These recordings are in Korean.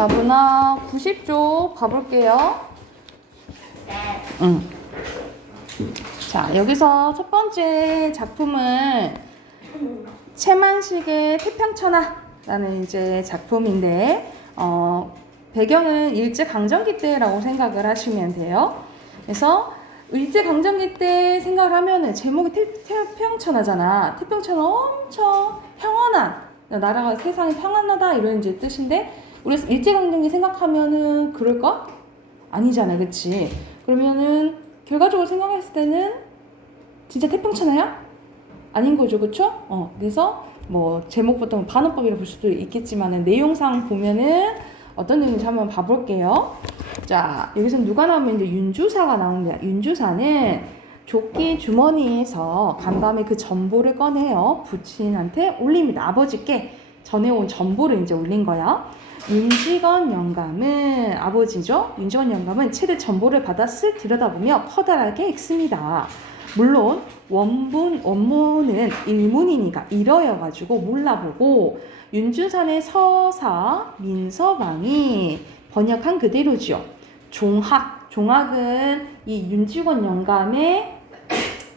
자, 문화 90쪽 봐볼게요. 자, 여기서 첫 번째 작품은 채만식의 태평천하라는 이제 작품인데, 배경은 일제강점기 때라고 생각을 하시면 돼요. 그래서 일제강점기 때 생각을 하면은 제목이 태평천하잖아. 태평천하 엄청 평안한, 나라가 세상이 평안하다 이런 이제 뜻인데, 우리 일제강점기 생각하면은 그럴까? 아니잖아, 그치? 그러면은 결과적으로 생각했을 때는 진짜 태평천하야? 아닌 거죠, 그쵸? 그래서 뭐 제목부터 반어법이라 볼 수도 있겠지만은 내용상 보면은 어떤 내용인지 한번 봐볼게요. 자, 여기서 누가 나오면 이제 윤주사가 나옵니다. 윤주사는 조끼 주머니에서 간밤에 그 전보를 꺼내요. 부친한테 올립니다. 아버지께 전해온 전보를 이제 올린 거야. 윤직원 영감은 아버지죠. 윤직원 영감은 채를 전보를 받아 쓱 들여다보며 커다랗게 읽습니다. 물론 원문은 일문이니까 일어여가지고 몰라보고 윤주산의 서사 민서방이 번역한 그대로죠. 종학은 이 윤직원 영감의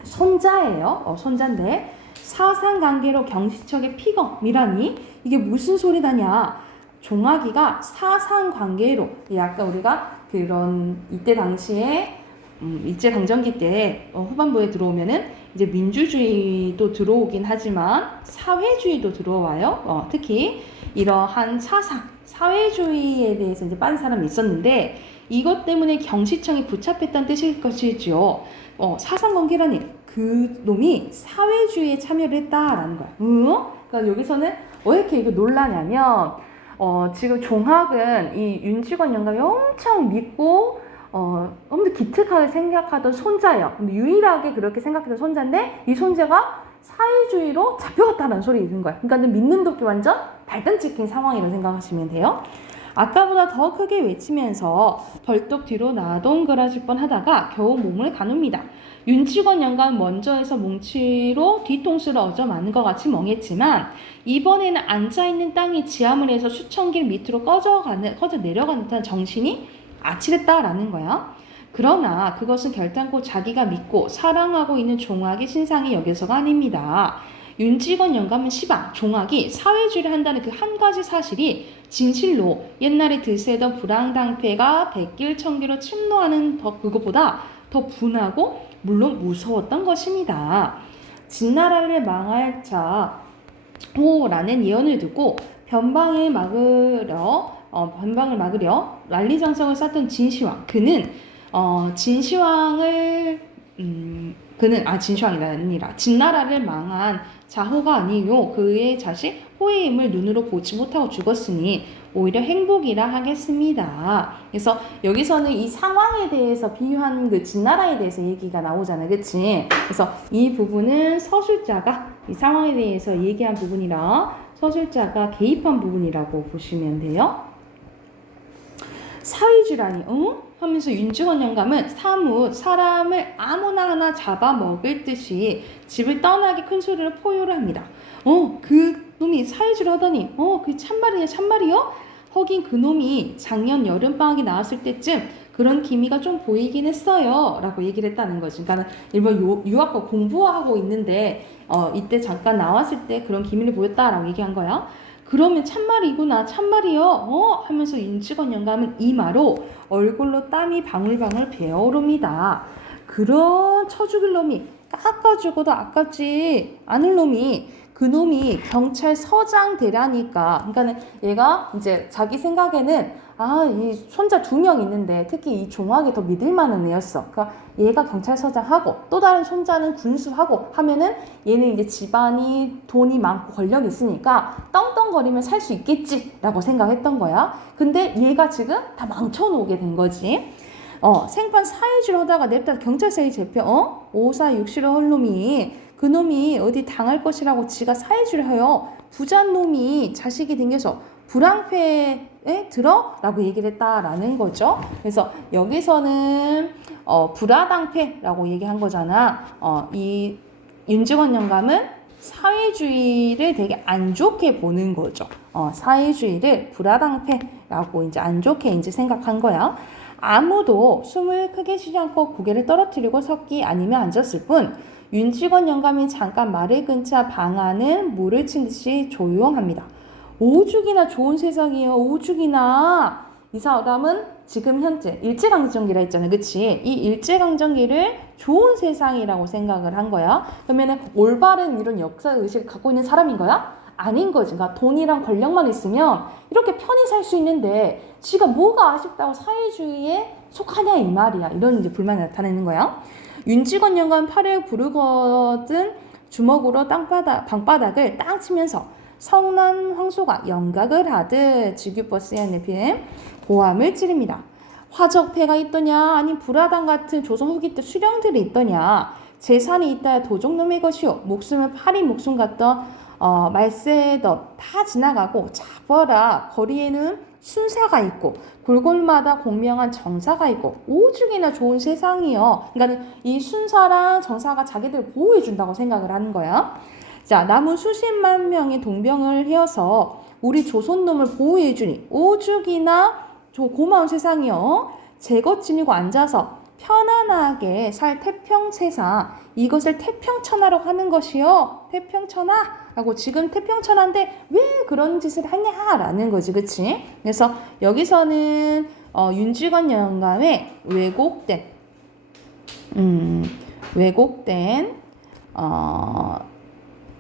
손자예요. 손자인데 사상관계로 경시척의 피검이라니 이게 무슨 소리다냐. 종학이가 사상관계로 아까 우리가 그런 이때 당시에 일제강점기 때 후반부에 들어오면은 이제 민주주의도 들어오긴 하지만 사회주의도 들어와요. 특히 이러한 사회주의에 대해서 이제 빠진 사람이 있었는데 이것 때문에 경시청이 붙잡혔다는 뜻일 것이죠. 사상관계라니 그 놈이 사회주의에 참여를 했다라는 거야. 그러니까 여기서는 왜 이렇게 이거 놀라냐면 지금 종학은 이 윤직원 영감이 엄청 믿고 엄청 기특하게 생각하던 손자예요. 근데 유일하게 그렇게 생각했던 손자인데 이 손자가 사회주의로 잡혀갔다는 소리 있는 거야. 그러니까 믿는 도끼 완전 발등 찍힌 상황이라고 생각하시면 돼요. 아까보다 더 크게 외치면서 벌떡 뒤로 나동그라질 뻔하다가 겨우 몸을 가눕니다. 윤직원 영감 먼저 해서 뭉치로 뒤통수를 얻어맞는 것 같이 멍했지만 이번에는 앉아있는 땅이 지하문에서 수천 길 밑으로 꺼져 내려가는 듯한 정신이 아찔했다라는 거야. 그러나 그것은 결단코 자기가 믿고 사랑하고 있는 종학의 신상이 여기서가 아닙니다. 윤직원 영감은 시방 종학이 사회주의를 한다는 그 한 가지 사실이 진실로 옛날에 들새던 불황당패가 백길천기로 침노하는 그것보다 더 분하고 물론 무서웠던 것입니다. 진나라를 망할 자 호라는 예언을 듣고 변방을 막으려 만리장성을 쌓던 진시황. 진시황이 아니라 진나라를 망한 자호가 아니요 그의 자식 호의 힘을 눈으로 보지 못하고 죽었으니 오히려 행복이라 하겠습니다. 그래서 여기서는 이 상황에 대해서 비유한 그 진나라에 대해서 얘기가 나오잖아요. 그치? 그래서 이 부분은 서술자가 이 상황에 대해서 얘기한 부분이라 서술자가 개입한 부분이라고 보시면 돼요. 사회주의라니 하면서 윤직원 영감은 사뭇 사람을 아무나 하나 잡아먹을 듯이 집을 떠나게 큰 소리로 포효를 합니다. 그 놈이 사회주의를 하더니 그 참말이요? 허긴 그 놈이 작년 여름방학이 나왔을 때쯤 그런 기미가 좀 보이긴 했어요 라고 얘기를 했다는 거지. 그러니까 일본 유학과 공부하고 있는데 이때 잠깐 나왔을 때 그런 기미를 보였다라고 얘기한 거야. 그러면 참말이구나 참말이요 하면서 윤직원 영감은 이마로 얼굴로 땀이 방울방울 배어오릅니다. 그런 쳐죽일 놈이 깎아주고도 아깝지 않을 놈이 그 놈이 경찰서장 되라니까. 그러니까는 얘가 이제 자기 생각에는 이 손자 2명 있는데 특히 이 종학이 더 믿을 만한 애였어. 그러니까 얘가 경찰서장하고 또 다른 손자는 군수하고 하면은 얘는 이제 집안이 돈이 많고 권력이 있으니까 떵떵거리면 살 수 있겠지라고 생각했던 거야. 근데 얘가 지금 다 망쳐놓게 된 거지. 생판 사회주의를 하다가 냅다 경찰서에 잡혀 오사육시로 할 놈이 그 놈이 어디 당할 것이라고 지가 사회주의를 해요. 부자인 놈이 자식이 생겨서 불황패에 들어? 라고 얘기를 했다라는 거죠. 그래서 여기서는 불화당패라고 얘기한 거잖아. 이 윤직원 영감은 사회주의를 되게 안 좋게 보는 거죠. 사회주의를 불화당패라고 이제 안 좋게 이제 생각한 거야. 아무도 숨을 크게 쉬지 않고 고개를 떨어뜨리고 섰기 아니면 앉았을 뿐 윤직원 영감이 잠깐 말을 끊자 방안은 물을 친 듯이 조용합니다. 오죽이나 좋은 세상이에요. 오죽이나. 이 사람은 지금 현재 일제강점기라 했잖아요. 그치? 이 일제강점기를 좋은 세상이라고 생각을 한 거야. 그러면 올바른 이런 역사의식을 갖고 있는 사람인 거야? 아닌 거지. 그러니까 돈이랑 권력만 있으면 이렇게 편히 살 수 있는데 지가 뭐가 아쉽다고 사회주의에 속하냐 이 말이야. 이런 이제 불만이 나타내는 거야. 윤직원 영감 팔을 부르거든 주먹으로 방바닥을 땅 치면서 성난 황소가 영각을 하듯 지규버스에 내피는 고함을 지릅니다. 화적패가 있더냐 아니 불화당 같은 조선 후기 때 수령들이 있더냐 재산이 있다야 도적놈의 것이요 목숨은 파리 목숨 같던 말세덧 다 지나가고 잡아라 거리에는 순사가 있고 골골마다 공명한 정사가 있고 오죽이나 좋은 세상이요. 그러니까 이 순사랑 정사가 자기들 보호해 준다고 생각을 하는 거야. 자, 남은 수십만 명의 동병을 헤어서 우리 조선놈을 보호해 주니 오죽이나 고마운 세상이요. 제것 지니고 앉아서 편안하게 살 태평세상 이것을 태평천하라고 하는 것이요. 태평천하라고 지금 태평천하인데 왜 그런 짓을 하냐라는 거지. 그치? 그래서 여기서는 윤직원 영감의 왜곡된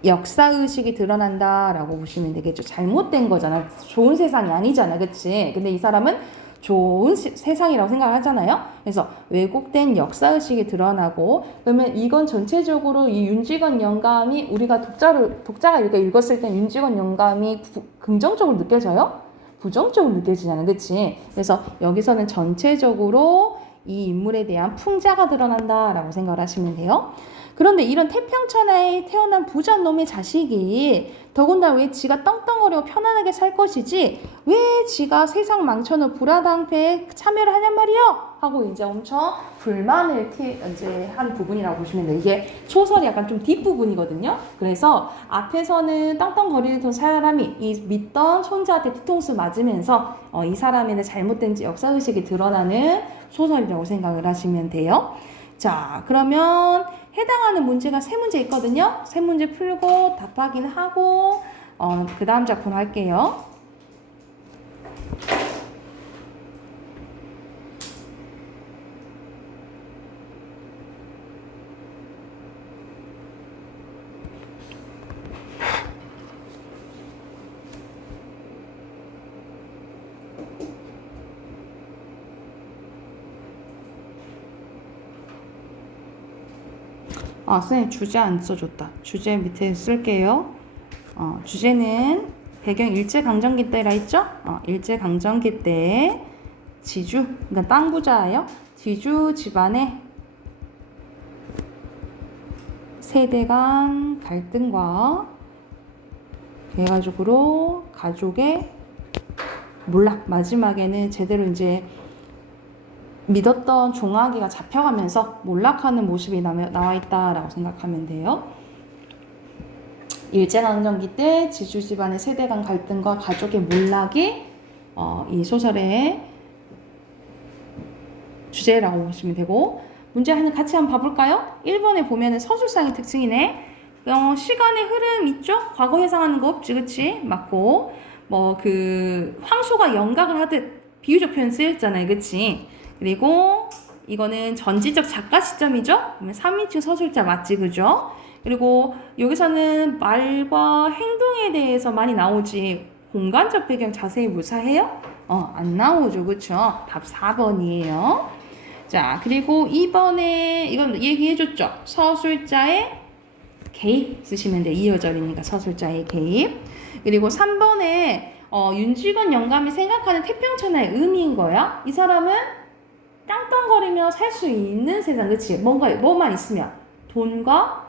역사의식이 드러난다라고 보시면 되겠죠. 잘못된 거잖아. 좋은 세상이 아니잖아. 그치? 근데 이 사람은 좋은 세상이라고 생각을 하잖아요. 그래서 왜곡된 역사의식이 드러나고 그러면 이건 전체적으로 이 윤직원 영감이 우리가 독자가 이렇게 읽었을 때 윤직원 영감이 긍정적으로 느껴져요? 부정적으로 느껴지잖아. 그치? 그래서 여기서는 전체적으로 이 인물에 대한 풍자가 드러난다라고 생각을 하시면 돼요. 그런데 이런 태평천하에 태어난 부잣놈의 자식이 더군다나 왜 지가 떵떵거리고 편안하게 살 것이지 왜 지가 세상 망쳐놓은 불화당패에 참여를 하냔 말이요 하고 이제 엄청 불만을 이제 한 부분이라고 보시면 돼요. 이게 소설이 약간 좀 뒷부분이거든요. 그래서 앞에서는 떵떵거리던 사람이 이 믿던 손자한테 뒤통수 맞으면서 이 사람의 잘못된 역사의식이 드러나는 소설이라고 생각을 하시면 돼요. 자, 그러면 해당하는 문제가 세 문제 있거든요. 세 문제 풀고 답하긴 하고 그 다음 작품 할게요. 선생님 주제 안 써줬다. 주제 밑에 쓸게요. 주제는 배경 일제강점기 때라 했죠? 일제강점기 때 지주, 그러니까 땅 부자예요. 지주 집안의 세대 간 갈등과 결과적으로 가족의 몰락, 마지막에는 제대로 이제 믿었던 종아기가 잡혀가면서 몰락하는 모습이 나와 있다라고 생각하면 돼요. 일제강점기 때 지주 집안의 세대 간 갈등과 가족의 몰락이 이 소설의 주제라고 보시면 되고 문제 하나 같이 한번 봐볼까요? 1번에 보면은 서술상의 특징이네. 시간의 흐름 있죠? 과거 해상하는 거 없지, 그치? 맞고 황소가 영각을 하듯 비유적 표현 쓰였잖아요, 그치? 그리고 이거는 전지적 작가 시점이죠? 그러면 3인칭 서술자 맞지, 그죠? 그리고 여기서는 말과 행동에 대해서 많이 나오지 공간적 배경 자세히 묘사해요? 안 나오죠, 그쵸? 답 4번이에요. 자, 그리고 2번에 이건 얘기해줬죠? 서술자의 개입 쓰시면 돼요. 2어절이니까 서술자의 개입. 그리고 3번에 윤직원 영감이 생각하는 태평천하의 의미인 거야. 이 사람은 떵떵거리며 살 수 있는 세상, 그치? 뭐만 있으면 돈과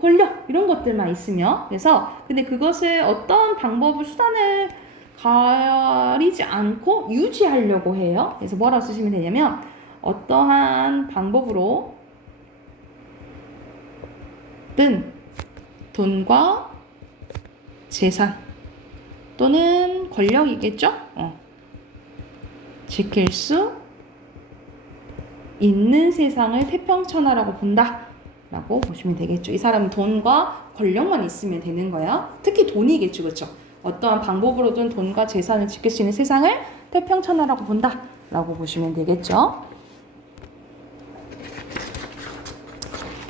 권력 이런 것들만 있으면 그래서 근데 그것을 어떤 방법을 수단을 가리지 않고 유지하려고 해요. 그래서 뭐라고 쓰시면 되냐면 어떠한 방법으로든 돈과 재산 또는 권력이겠죠? 지킬 수 있는 세상을 태평천하라고 본다 라고 보시면 되겠죠. 이 사람은 돈과 권력만 있으면 되는 거야. 특히 돈이겠죠. 그렇죠? 어떠한 방법으로든 돈과 재산을 지킬 수 있는 세상을 태평천하라고 본다 라고 보시면 되겠죠.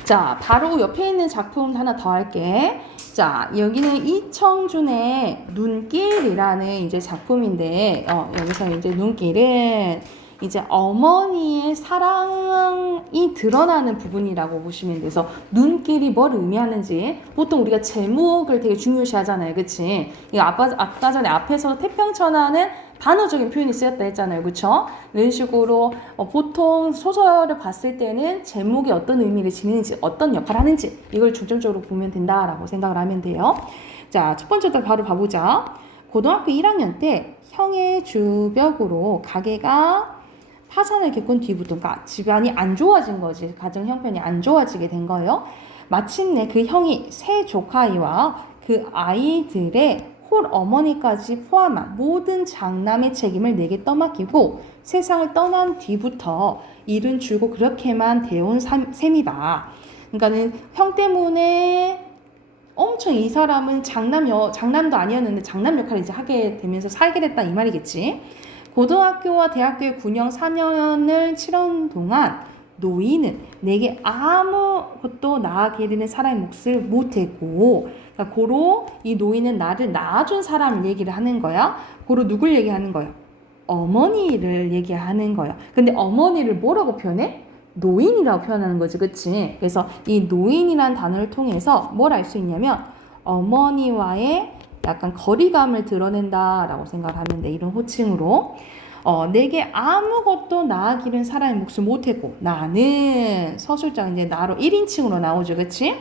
자, 바로 옆에 있는 작품 하나 더 할게. 자, 여기는 이청준의 눈길이라는 이제 작품인데, 여기서 이제 눈길은 이제 어머니의 사랑이 드러나는 부분이라고 보시면 돼서 눈길이 뭘 의미하는지 보통 우리가 제목을 되게 중요시 하잖아요. 그치? 이거 아까 전에 앞에서 태평천하는 반어적인 표현이 쓰였다 했잖아요. 그쵸? 이런 식으로 보통 소설을 봤을 때는 제목이 어떤 의미를 지니는지 어떤 역할을 하는지 이걸 중점적으로 보면 된다라고 생각을 하면 돼요. 자, 첫 번째부터 바로 봐보자. 고등학교 1학년 때 형의 주벽으로 가게가 파산을 겪은 뒤부터 그러니까 집안이 안 좋아진 거지. 가정 형편이 안 좋아지게 된 거예요. 마침내 그 형이 세 조카아이와 그 아이들의 홀 어머니까지 포함한 모든 장남의 책임을 내게 떠맡기고 세상을 떠난 뒤부터 일은 줄고 그렇게만 되어온 셈이다. 그러니까는 형 때문에 엄청 이 사람은 장남도 아니었는데 장남 역할을 이제 하게 되면서 살게 됐다 이 말이겠지. 고등학교와 대학교의 군영 4년을 치른 동안 노인은 내게 아무것도 나아게 되는 사람의 몫을 못했고, 그러니까 고로 이 노인은 나를 낳아준 사람을 얘기를 하는 거야. 고로 누굴 얘기하는 거야? 어머니를 얘기하는 거야. 근데 어머니를 뭐라고 표현해? 노인이라고 표현하는 거지, 그치? 그래서 이 노인이란 단어를 통해서 뭘 알 수 있냐면 어머니와의 약간 거리감을 드러낸다라고 생각하면 돼. 이런 호칭으로. 내게 아무것도 나아기는 사람의 몫을 못했고 나는 서술장 이제 나로 1인칭으로 나오죠. 그치?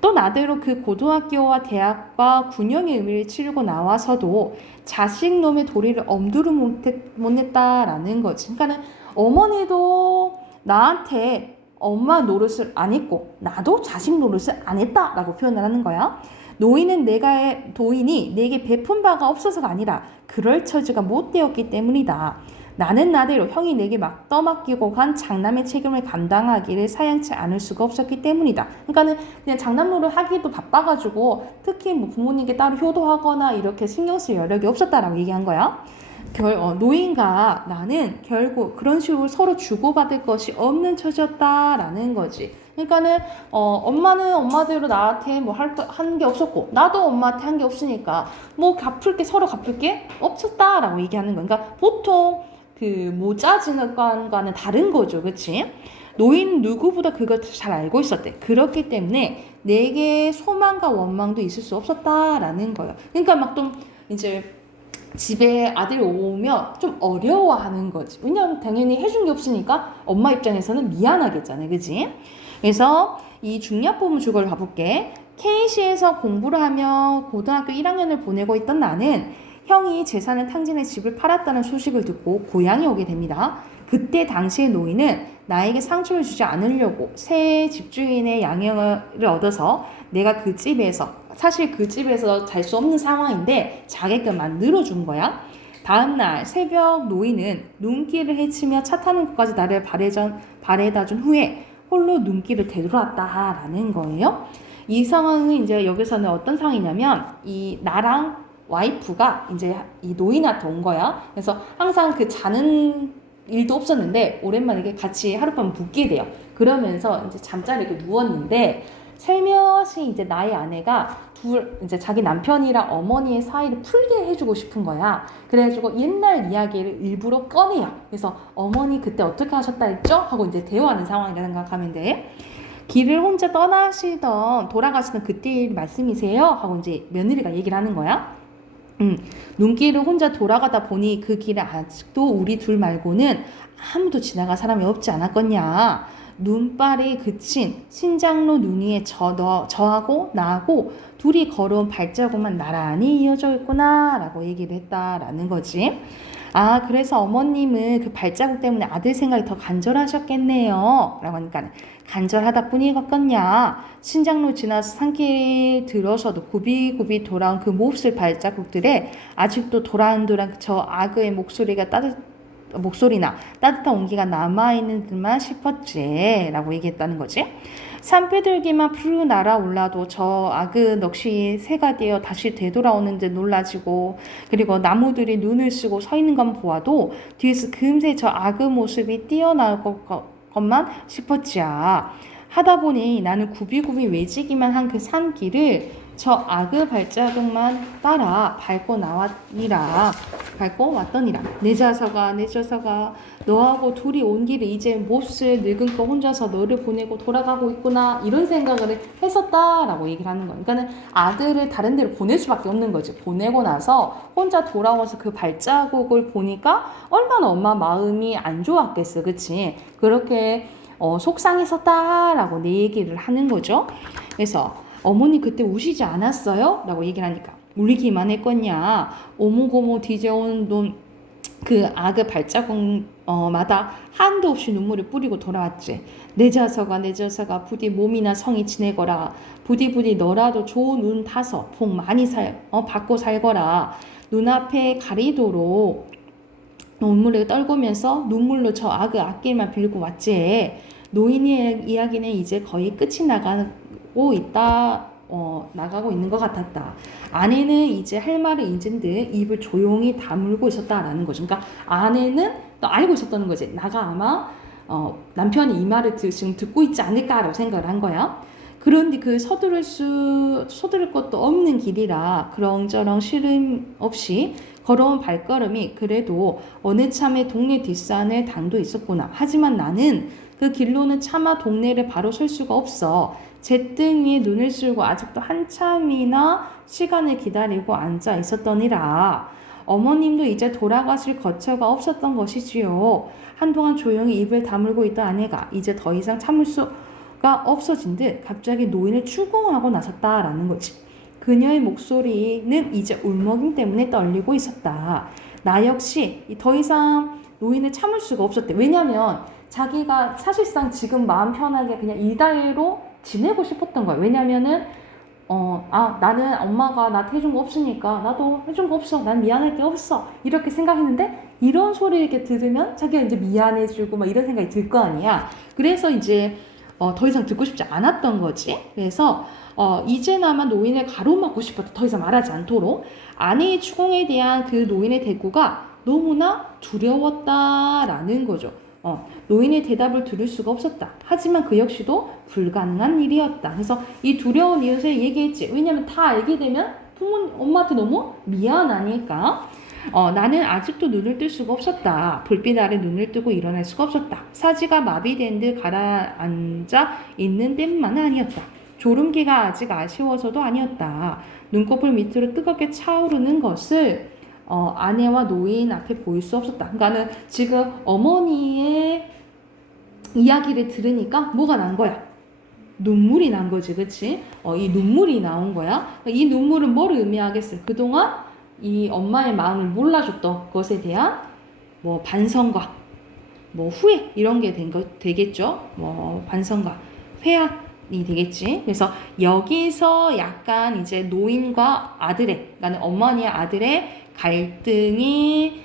또 나대로 그 고등학교와 대학과 군영의 의미를 치르고 나와서도 자식놈의 도리를 엄두를 못 냈다라는 거지. 그러니까는 어머니도 나한테 엄마 노릇을 안 했고 나도 자식 노릇을 안 했다라고 표현을 하는 거야. 도인이 내게 베푼 바가 없어서가 아니라 그럴 처지가 못 되었기 때문이다. 나는 나대로 형이 내게 막 떠맡기고 간 장남의 책임을 감당하기를 사양치 않을 수가 없었기 때문이다. 그러니까는 그냥 장남노를 하기도 바빠가지고 특히 뭐 부모님께 따로 효도하거나 이렇게 신경 쓸 여력이 없었다라고 얘기한 거야. 노인과 나는 결국 그런 식으로 서로 주고받을 것이 없는 처지였다라는 거지. 그러니까는 엄마는 엄마대로 나한테 뭐 한 게 없었고 나도 엄마한테 한 게 없으니까 뭐 서로 갚을 게 없었다라고 얘기하는 거야. 그러니까 보통 그 모자지능과는 다른 거죠, 그렇지? 노인 누구보다 그걸 잘 알고 있었대. 그렇기 때문에 내게 소망과 원망도 있을 수 없었다라는 거예요. 그러니까 막 좀 이제 집에 아들이 오면 좀 어려워하는 거지. 왜냐면 당연히 해준 게 없으니까 엄마 입장에서는 미안하겠잖아요. 그지? 그래서 이 중요한 부분 주거를 가볼게. K시에서 공부를 하며 고등학교 1학년을 보내고 있던 나는 형이 재산을 탕진해 집을 팔았다는 소식을 듣고 고향에 오게 됩니다. 그때 당시의 노인은 나에게 상처를 주지 않으려고 새 집주인의 양형을 얻어서 내가 그 집에서 사실 그 집에서 잘 수 없는 상황인데 자게끔 만들어준 거야. 다음날 새벽 노인은 눈길을 헤치며 차 타는 곳까지 나를 바래다 준 후에 홀로 눈길을 되돌아왔다라는 거예요. 이 상황은 이제 여기서는 어떤 상황이냐면 이 나랑 와이프가 이제 이 노인한테 온 거야. 그래서 항상 그 자는 일도 없었는데 오랜만에 이렇게 같이 하룻밤 묵게 돼요. 그러면서 이제 잠자리에 이렇게 누웠는데 살며시 이제 나의 아내가 이제 자기 남편이랑 어머니의 사이를 풀게 해주고 싶은 거야. 그래가지고 옛날 이야기를 일부러 꺼내요. 그래서 어머니 그때 어떻게 하셨다 했죠? 하고 이제 대화하는 상황이라 생각하면 돼. 길을 혼자 돌아가시던 그때 일 말씀이세요? 하고 이제 며느리가 얘기를 하는 거야. 눈길을 혼자 돌아가다 보니 그 길에 아직도 우리 둘 말고는 아무도 지나갈 사람이 없지 않았겠냐. 눈발이 그친 신장로 눈 위에 저하고 나하고 둘이 걸어온 발자국만 나란히 이어져 있구나 라고 얘기를 했다라는 거지. 아, 그래서 어머님은 그 발자국 때문에 아들 생각이 더 간절하셨겠네요 라고 하니까 간절하다 뿐이겠냐. 신장로 지나서 산길 들어서도 굽이굽이 돌아온 그 몹쓸 발자국들에 아직도 도란도란 저 악의 목소리나 따뜻한 온기가 남아있는 듯만 싶었지 라고 얘기했다는 거지. 산비둘기만 푸르 날아올라도 저 악의 넋이 새가 되어 다시 되돌아오는 듯 놀라지고, 그리고 나무들이 눈을 쓰고 서 있는 것 보아도 뒤에서 금세 저 악의 모습이 뛰어나올 것만 싶었지야. 하다 보니 나는 굽이굽이 외지기만 한 그 산길을 저 악의 발자국만 따라 밟고 왔더니라. 내 자서가 너하고 둘이 온 길을 이제 몹쓸 늙은 거 혼자서 너를 보내고 돌아가고 있구나 이런 생각을 했었다라고 얘기를 하는 거예요. 그러니까는 아들을 다른 데로 보낼 수밖에 없는 거지. 보내고 나서 혼자 돌아와서 그 발자국을 보니까 얼마나 엄마 마음이 안 좋았겠어, 그치? 그렇게 속상했었다라고 내 얘기를 하는 거죠. 그래서 어머니 그때 우시지 않았어요? 라고 얘기를 하니까 울기만 했겠냐. 오모고모 뒤져온 그 악의 발자국마다 한도 없이 눈물을 뿌리고 돌아왔지. 내 자서가 부디 몸이나 성이 지내거라. 부디 너라도 좋은 운 타서 복 많이 받고 살거라. 눈앞에 가리도록 눈물을 떨구면서 눈물로 저 악의 앞길만 빌고 왔지. 노인의 이야기는 이제 거의 끝이 나가고 있는 것 같았다. 아내는 이제 할 말을 잊은 듯 입을 조용히 다물고 있었다라는 거죠. 그러니까 아내는 또 알고 있었다는 거지. 나가 아마 남편이 이 말을 지금 듣고 있지 않을까라고 생각을 한 거야. 그런데 그 서두를 것도 없는 길이라 그렁저렁 시름 없이 걸어온 발걸음이 그래도 어느 참에 동네 뒷산을 당도 있었구나. 하지만 나는 그 길로는 차마 동네를 바로 설 수가 없어. 잿등 위에 눈을 쓸고 아직도 한참이나 시간을 기다리고 앉아 있었더니라. 어머님도 이제 돌아가실 거처가 없었던 것이지요. 한동안 조용히 입을 다물고 있던 아내가 이제 더 이상 참을 수가 없어진 듯 갑자기 노인을 추궁하고 나섰다라는 거지. 그녀의 목소리는 이제 울먹임 때문에 떨리고 있었다. 나 역시 더 이상 노인을 참을 수가 없었대. 왜냐면 자기가 사실상 지금 마음 편하게 그냥 이대로 지내고 싶었던 거야. 왜냐면은 나는 엄마가 나한테 해준 거 없으니까 나도 해준 거 없어. 난 미안할 게 없어. 이렇게 생각했는데 이런 소리를 이렇게 들으면 자기가 이제 미안해지고 막 이런 생각이 들 거 아니야. 그래서 이제 더 이상 듣고 싶지 않았던 거지. 그래서 이제나마 노인을 가로막고 싶었다. 더 이상 말하지 않도록. 아내의 추궁에 대한 그 노인의 대꾸가 너무나 두려웠다라는 거죠. 노인의 대답을 들을 수가 없었다. 하지만 그 역시도 불가능한 일이었다. 그래서 이 두려운 이유를 얘기했지. 왜냐면 다 알게 되면 엄마한테 너무 미안하니까. 나는 아직도 눈을 뜰 수가 없었다. 불빛 아래 눈을 뜨고 일어날 수가 없었다. 사지가 마비된 듯 가라앉아 있는 때만은 아니었다. 졸음기가 아직 아쉬워서도 아니었다. 눈꺼풀 밑으로 뜨겁게 차오르는 것을 아내와 노인 앞에 보일 수 없었다. 그러니까는 지금 어머니의 이야기를 들으니까 뭐가 난 거야? 눈물이 난 거지, 그치? 이 눈물이 나온 거야. 이 눈물은 뭘 의미하겠어요? 그동안 이 엄마의 마음을 몰라줬던 것에 대한 뭐 반성과 뭐 후회 이런 게 되겠죠. 뭐 반성과 회한이 되겠지. 그래서 여기서 약간 이제 노인과 아들의, 그러니까 어머니와 아들의 갈등이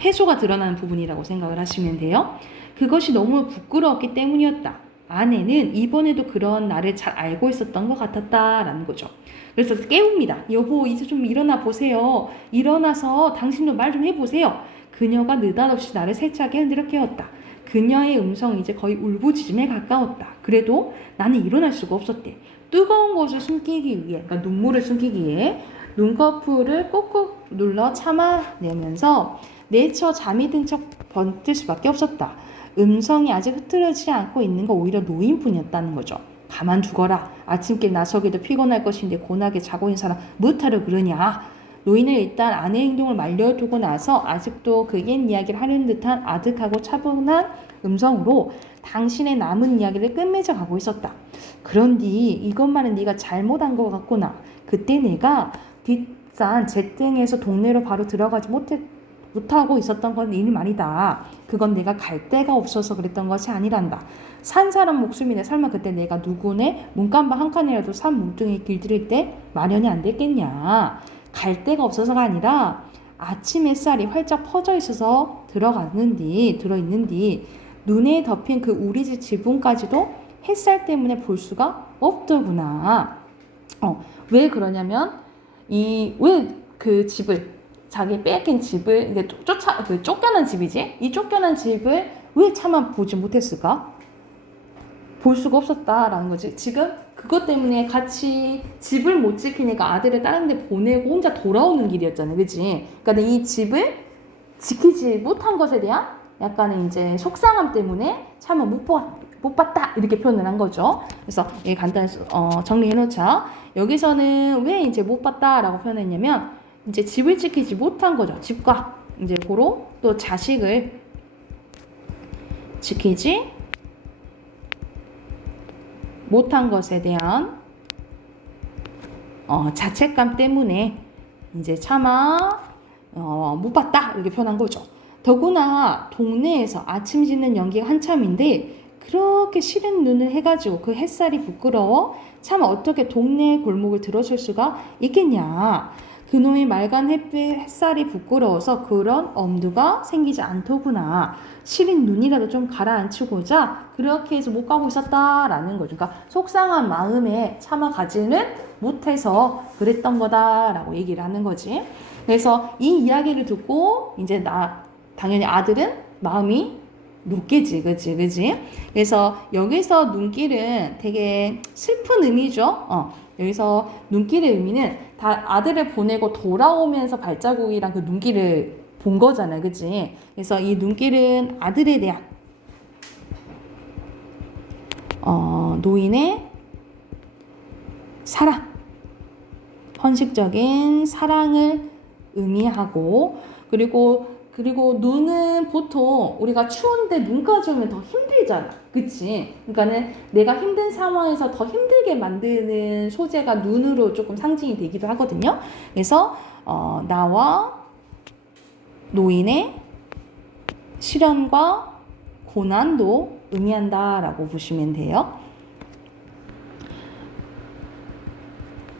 해소가 드러나는 부분이라고 생각을 하시면 돼요. 그것이 너무 부끄러웠기 때문이었다. 아내는 이번에도 그런 나를 잘 알고 있었던 것 같았다라는 거죠. 그래서 깨웁니다. 여보, 이제 좀 일어나 보세요. 일어나서 당신도 말 좀 해보세요. 그녀가 느닷없이 나를 세차게 흔들어 깨웠다. 그녀의 음성이 이제 거의 울부짖음에 가까웠다. 그래도 나는 일어날 수가 없었대. 뜨거운 것을 숨기기 위해, 그러니까 눈물을 숨기기 위해 눈꺼풀을 꾹꾹 눌러 참아내면서 내쳐 잠이 든 척 버틸 수밖에 없었다. 음성이 아직 흐트러지지 않고 있는 건 오히려 노인뿐이었다는 거죠. 가만두거라. 아침길 나서기도 피곤할 것인데 고나게 자고 있는 사람 무엇하려 그러냐. 노인은 일단 아내의 행동을 말려두고 나서 아직도 그 옛 이야기를 하려는 듯한 아득하고 차분한 음성으로 당신의 남은 이야기를 끝맺어 가고 있었다. 그런디 이것만은 네가 잘못한 것 같구나. 그때 내가 뒷산 제땡에서 동네로 바로 들어가지 못하고 있었던 건 일 말이다. 그건 내가 갈 데가 없어서 그랬던 것이 아니란다. 산 사람 목숨이네. 설마 그때 내가 누구네 문간방 한 칸이라도 산 문둥이 길들일 때 마련이 안 됐겠냐. 갈 데가 없어서가 아니라 아침 햇살이 활짝 퍼져 있어서 들어있는디 눈에 덮인 그 우리 집 지붕까지도 햇살 때문에 볼 수가 없더구나. 왜 그러냐면 왜 그 집을 자기 뺏긴 집을 이제 쫓겨난 집이지? 이 쫓겨난 집을 왜 차마 보지 못했을까? 볼 수가 없었다라는 거지. 지금 그것 때문에 같이 집을 못 지키니까 아들을 다른 데 보내고 혼자 돌아오는 길이었잖아. 그치? 그러니까 이 집을 지키지 못한 것에 대한 약간의 이제 속상함 때문에 차마 못 봤다. 이렇게 표현을 한 거죠. 그래서 간단히 정리해 놓자. 여기서는 왜 이제 못 봤다라고 표현했냐면 이제 집을 지키지 못한 거죠. 집과 이제 고로 또 자식을 지키지 못한 것에 대한 자책감 때문에 이제 차마 못 봤다 이렇게 표현한 거죠. 더구나 동네에서 아침 짓는 연기가 한참인데 그렇게 싫은 눈을 해가지고 그 햇살이 부끄러워 차마 어떻게 동네 골목을 들어설 수가 있겠냐. 그놈의 맑은 햇살이 부끄러워서 그런 엄두가 생기지 않더구나. 시린 눈이라도 좀 가라앉히고자 그렇게 해서 못 가고 있었다라는 거죠. 그러니까 속상한 마음에 차마 가지는 못해서 그랬던 거다라고 얘기를 하는 거지. 그래서 이 이야기를 듣고 이제 당연히 아들은 마음이 높겠지, 그치? 그래서 여기서 눈길은 되게 슬픈 의미죠. 여기서 눈길의 의미는 다 아들을 보내고 돌아오면서 발자국이랑 그 눈길을 본 거잖아요. 그치? 그래서 이 눈길은 아들에 대한 노인의 사랑, 헌식적인 사랑을 의미하고 그리고 눈은 보통 우리가 추운데 눈까지 오면 더 힘들잖아. 그치? 그러니까는 내가 힘든 상황에서 더 힘들게 만드는 소재가 눈으로 조금 상징이 되기도 하거든요. 그래서 나와 노인의 시련과 고난도 의미한다라고 보시면 돼요.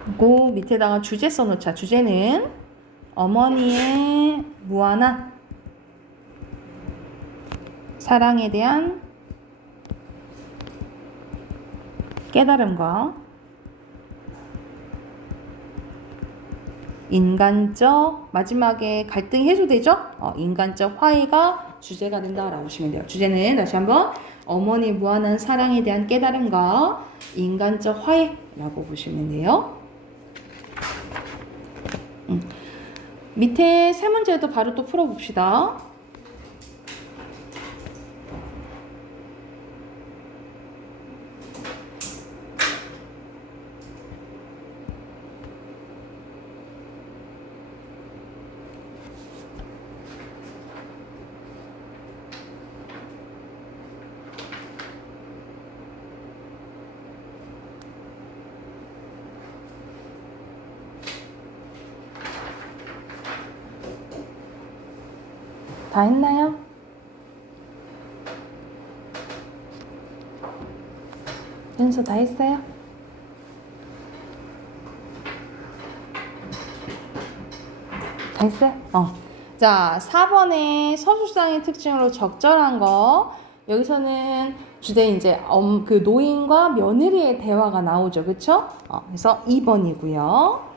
그리고 밑에다가 주제 써놓자. 주제는 어머니의 무한한 사랑에 대한 깨달음과 인간적 마지막에 갈등이 해소되죠? 인간적 화해가 주제가 된다라고 보시면 돼요. 주제는 다시 한번 어머니의 무한한 사랑에 대한 깨달음과 인간적 화해라고 보시면 돼요. 밑에 세 문제도 바로 또 풀어봅시다. 다 했나요? 연수 다 했어요? 다 했어요? 자, 4번에 서술상의 특징으로 적절한 거. 여기서는 주제 이제 그 노인과 며느리의 대화가 나오죠. 그쵸? 그래서 2번이고요.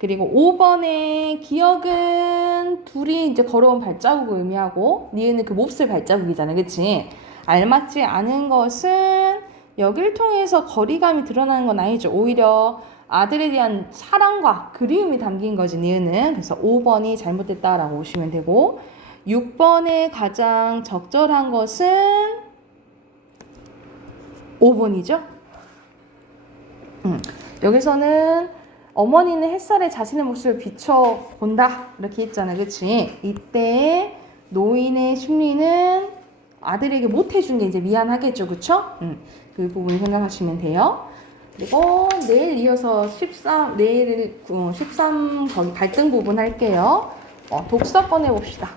그리고 5번의 기억은 둘이 이제 걸어온 발자국을 의미하고 니은은 그 몹쓸 발자국이잖아. 그치? 알맞지 않은 것은 여기를 통해서 거리감이 드러나는 건 아니죠. 오히려 아들에 대한 사랑과 그리움이 담긴 거지, 니은은. 그래서 5번이 잘못됐다라고 보시면 되고 6번에 가장 적절한 것은 5번이죠. 여기서는 어머니는 햇살에 자신의 모습을 비춰본다. 이렇게 했잖아. 그치? 이때 노인의 심리는 아들에게 못해준 게 이제 미안하겠죠. 그쵸? 그 부분을 생각하시면 돼요. 그리고 내일 이어서 13 거기 갈등 부분 할게요. 독서 꺼내봅시다.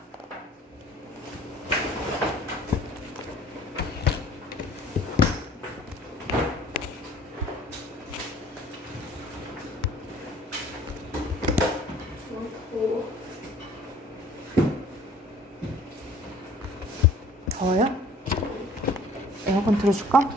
더워요? 에어컨 틀어줄까?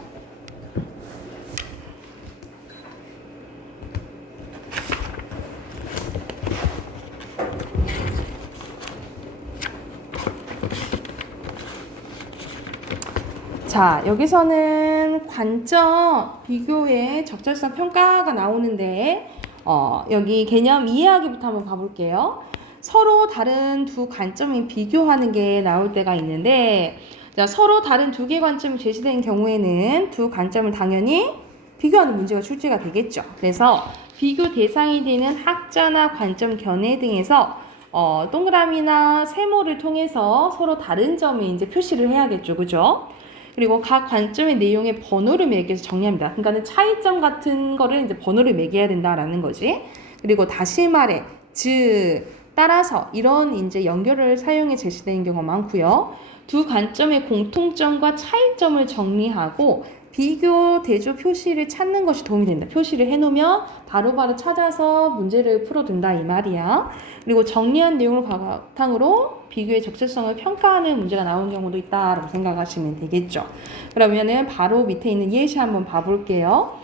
자, 여기서는 관점 비교의 적절성 평가가 나오는데 여기 개념 이해하기부터 한번 봐볼게요. 서로 다른 두 관점이 비교하는 게 나올 때가 있는데, 자, 서로 다른 두 개의 관점이 제시된 경우에는 두 관점을 당연히 비교하는 문제가 출제가 되겠죠. 그래서 비교 대상이 되는 학자나 관점 견해 등에서 동그라미나 세모를 통해서 서로 다른 점을 이제 표시를 해야겠죠. 그죠? 그리고 각 관점의 내용에 번호를 매겨서 정리합니다. 그러니까 차이점 같은 거를 이제 번호를 매겨야 된다라는 거지. 그리고 다시 말해, 즉 따라서 이런 이제 연결을 사용해 제시되는 경우가 많고요. 두 관점의 공통점과 차이점을 정리하고 비교 대조 표시를 찾는 것이 도움이 된다. 표시를 해놓으면 바로바로 찾아서 문제를 풀어둔다 이 말이야. 그리고 정리한 내용을 바탕으로 비교의 적절성을 평가하는 문제가 나오는 경우도 있다라고 생각하시면 되겠죠. 그러면은 바로 밑에 있는 예시 한번 봐볼게요.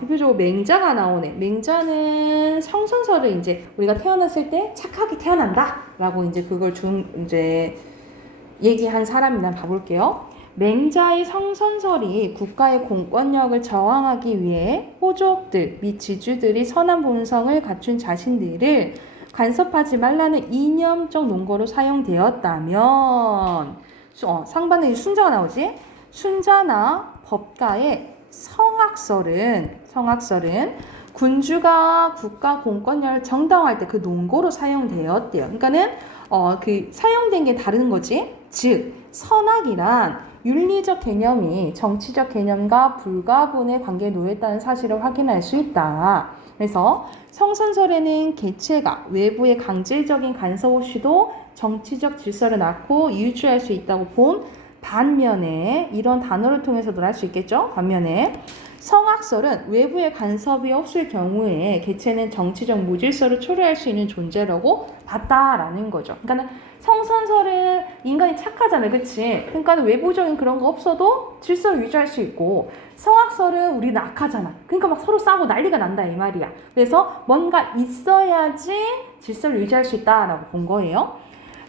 대표적으로 맹자가 나오네. 맹자는 성선설을 이제 우리가 태어났을 때 착하게 태어난다라고 이제 그걸 이제 얘기한 사람이나 봐볼게요. 맹자의 성선설이 국가의 공권력을 저항하기 위해 호족들 및 지주들이 선한 본성을 갖춘 자신들을 간섭하지 말라는 이념적 논거로 사용되었다면 상반에 순자가 나오지? 순자나 법가의 성악설은 군주가 국가 공권력을 정당화할 때 그 논거로 사용되었대요. 그러니까는 그 사용된 게 다른 거지. 즉 선악이란 윤리적 개념이 정치적 개념과 불가분의 관계에 놓였다는 사실을 확인할 수 있다. 그래서 성선설에는 개체가 외부의 강제적인 간섭 없이도 정치적 질서를 낳고 유지할 수 있다고 본 반면에 이런 단어를 통해서도 알 수 있겠죠. 반면에 성악설은 외부의 간섭이 없을 경우에 개체는 정치적 무질서를 초래할 수 있는 존재라고 봤다라는 거죠. 그러니까 성선설은 인간이 착하잖아요. 그치? 그러니까 외부적인 그런 거 없어도 질서를 유지할 수 있고, 성악설은 우리는 악하잖아. 그러니까 막 서로 싸우고 난리가 난다 이 말이야. 그래서 뭔가 있어야지 질서를 유지할 수 있다라고 본 거예요.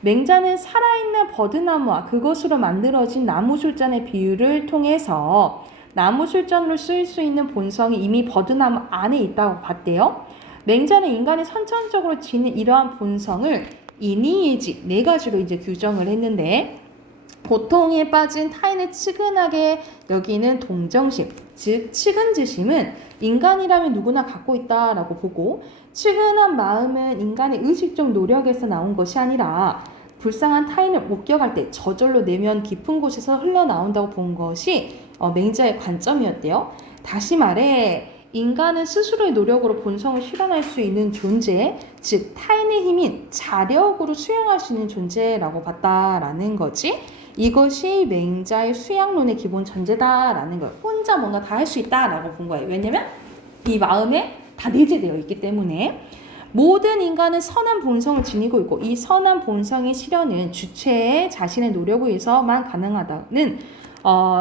맹자는 살아있는 버드나무와 그것으로 만들어진 나무술잔의 비유를 통해서 나무술잔으로 쓸 수 있는 본성이 이미 버드나무 안에 있다고 봤대요. 맹자는 인간이 선천적으로 지닌 이러한 본성을 인의예지 네 가지로 이제 규정을 했는데, 고통에 빠진 타인을 측은하게 여기는 동정심, 즉 측은지심은 인간이라면 누구나 갖고 있다라고 보고, 측은한 마음은 인간의 의식적 노력에서 나온 것이 아니라 불쌍한 타인을 목격할 때 저절로 내면 깊은 곳에서 흘러나온다고 본 것이 맹자의 관점이었대요. 다시 말해 인간은 스스로의 노력으로 본성을 실현할 수 있는 존재, 즉 타인의 힘인 자력으로 수용할 수 있는 존재라고 봤다라는 거지. 이것이 맹자의 수양론의 기본 전제다라는 거예요. 혼자 뭔가 다 할 수 있다라고 본 거예요. 왜냐면 이 마음에 다 내재되어 있기 때문에. 모든 인간은 선한 본성을 지니고 있고 이 선한 본성의 실현은 주체의 자신의 노력에 의해서만 가능하다는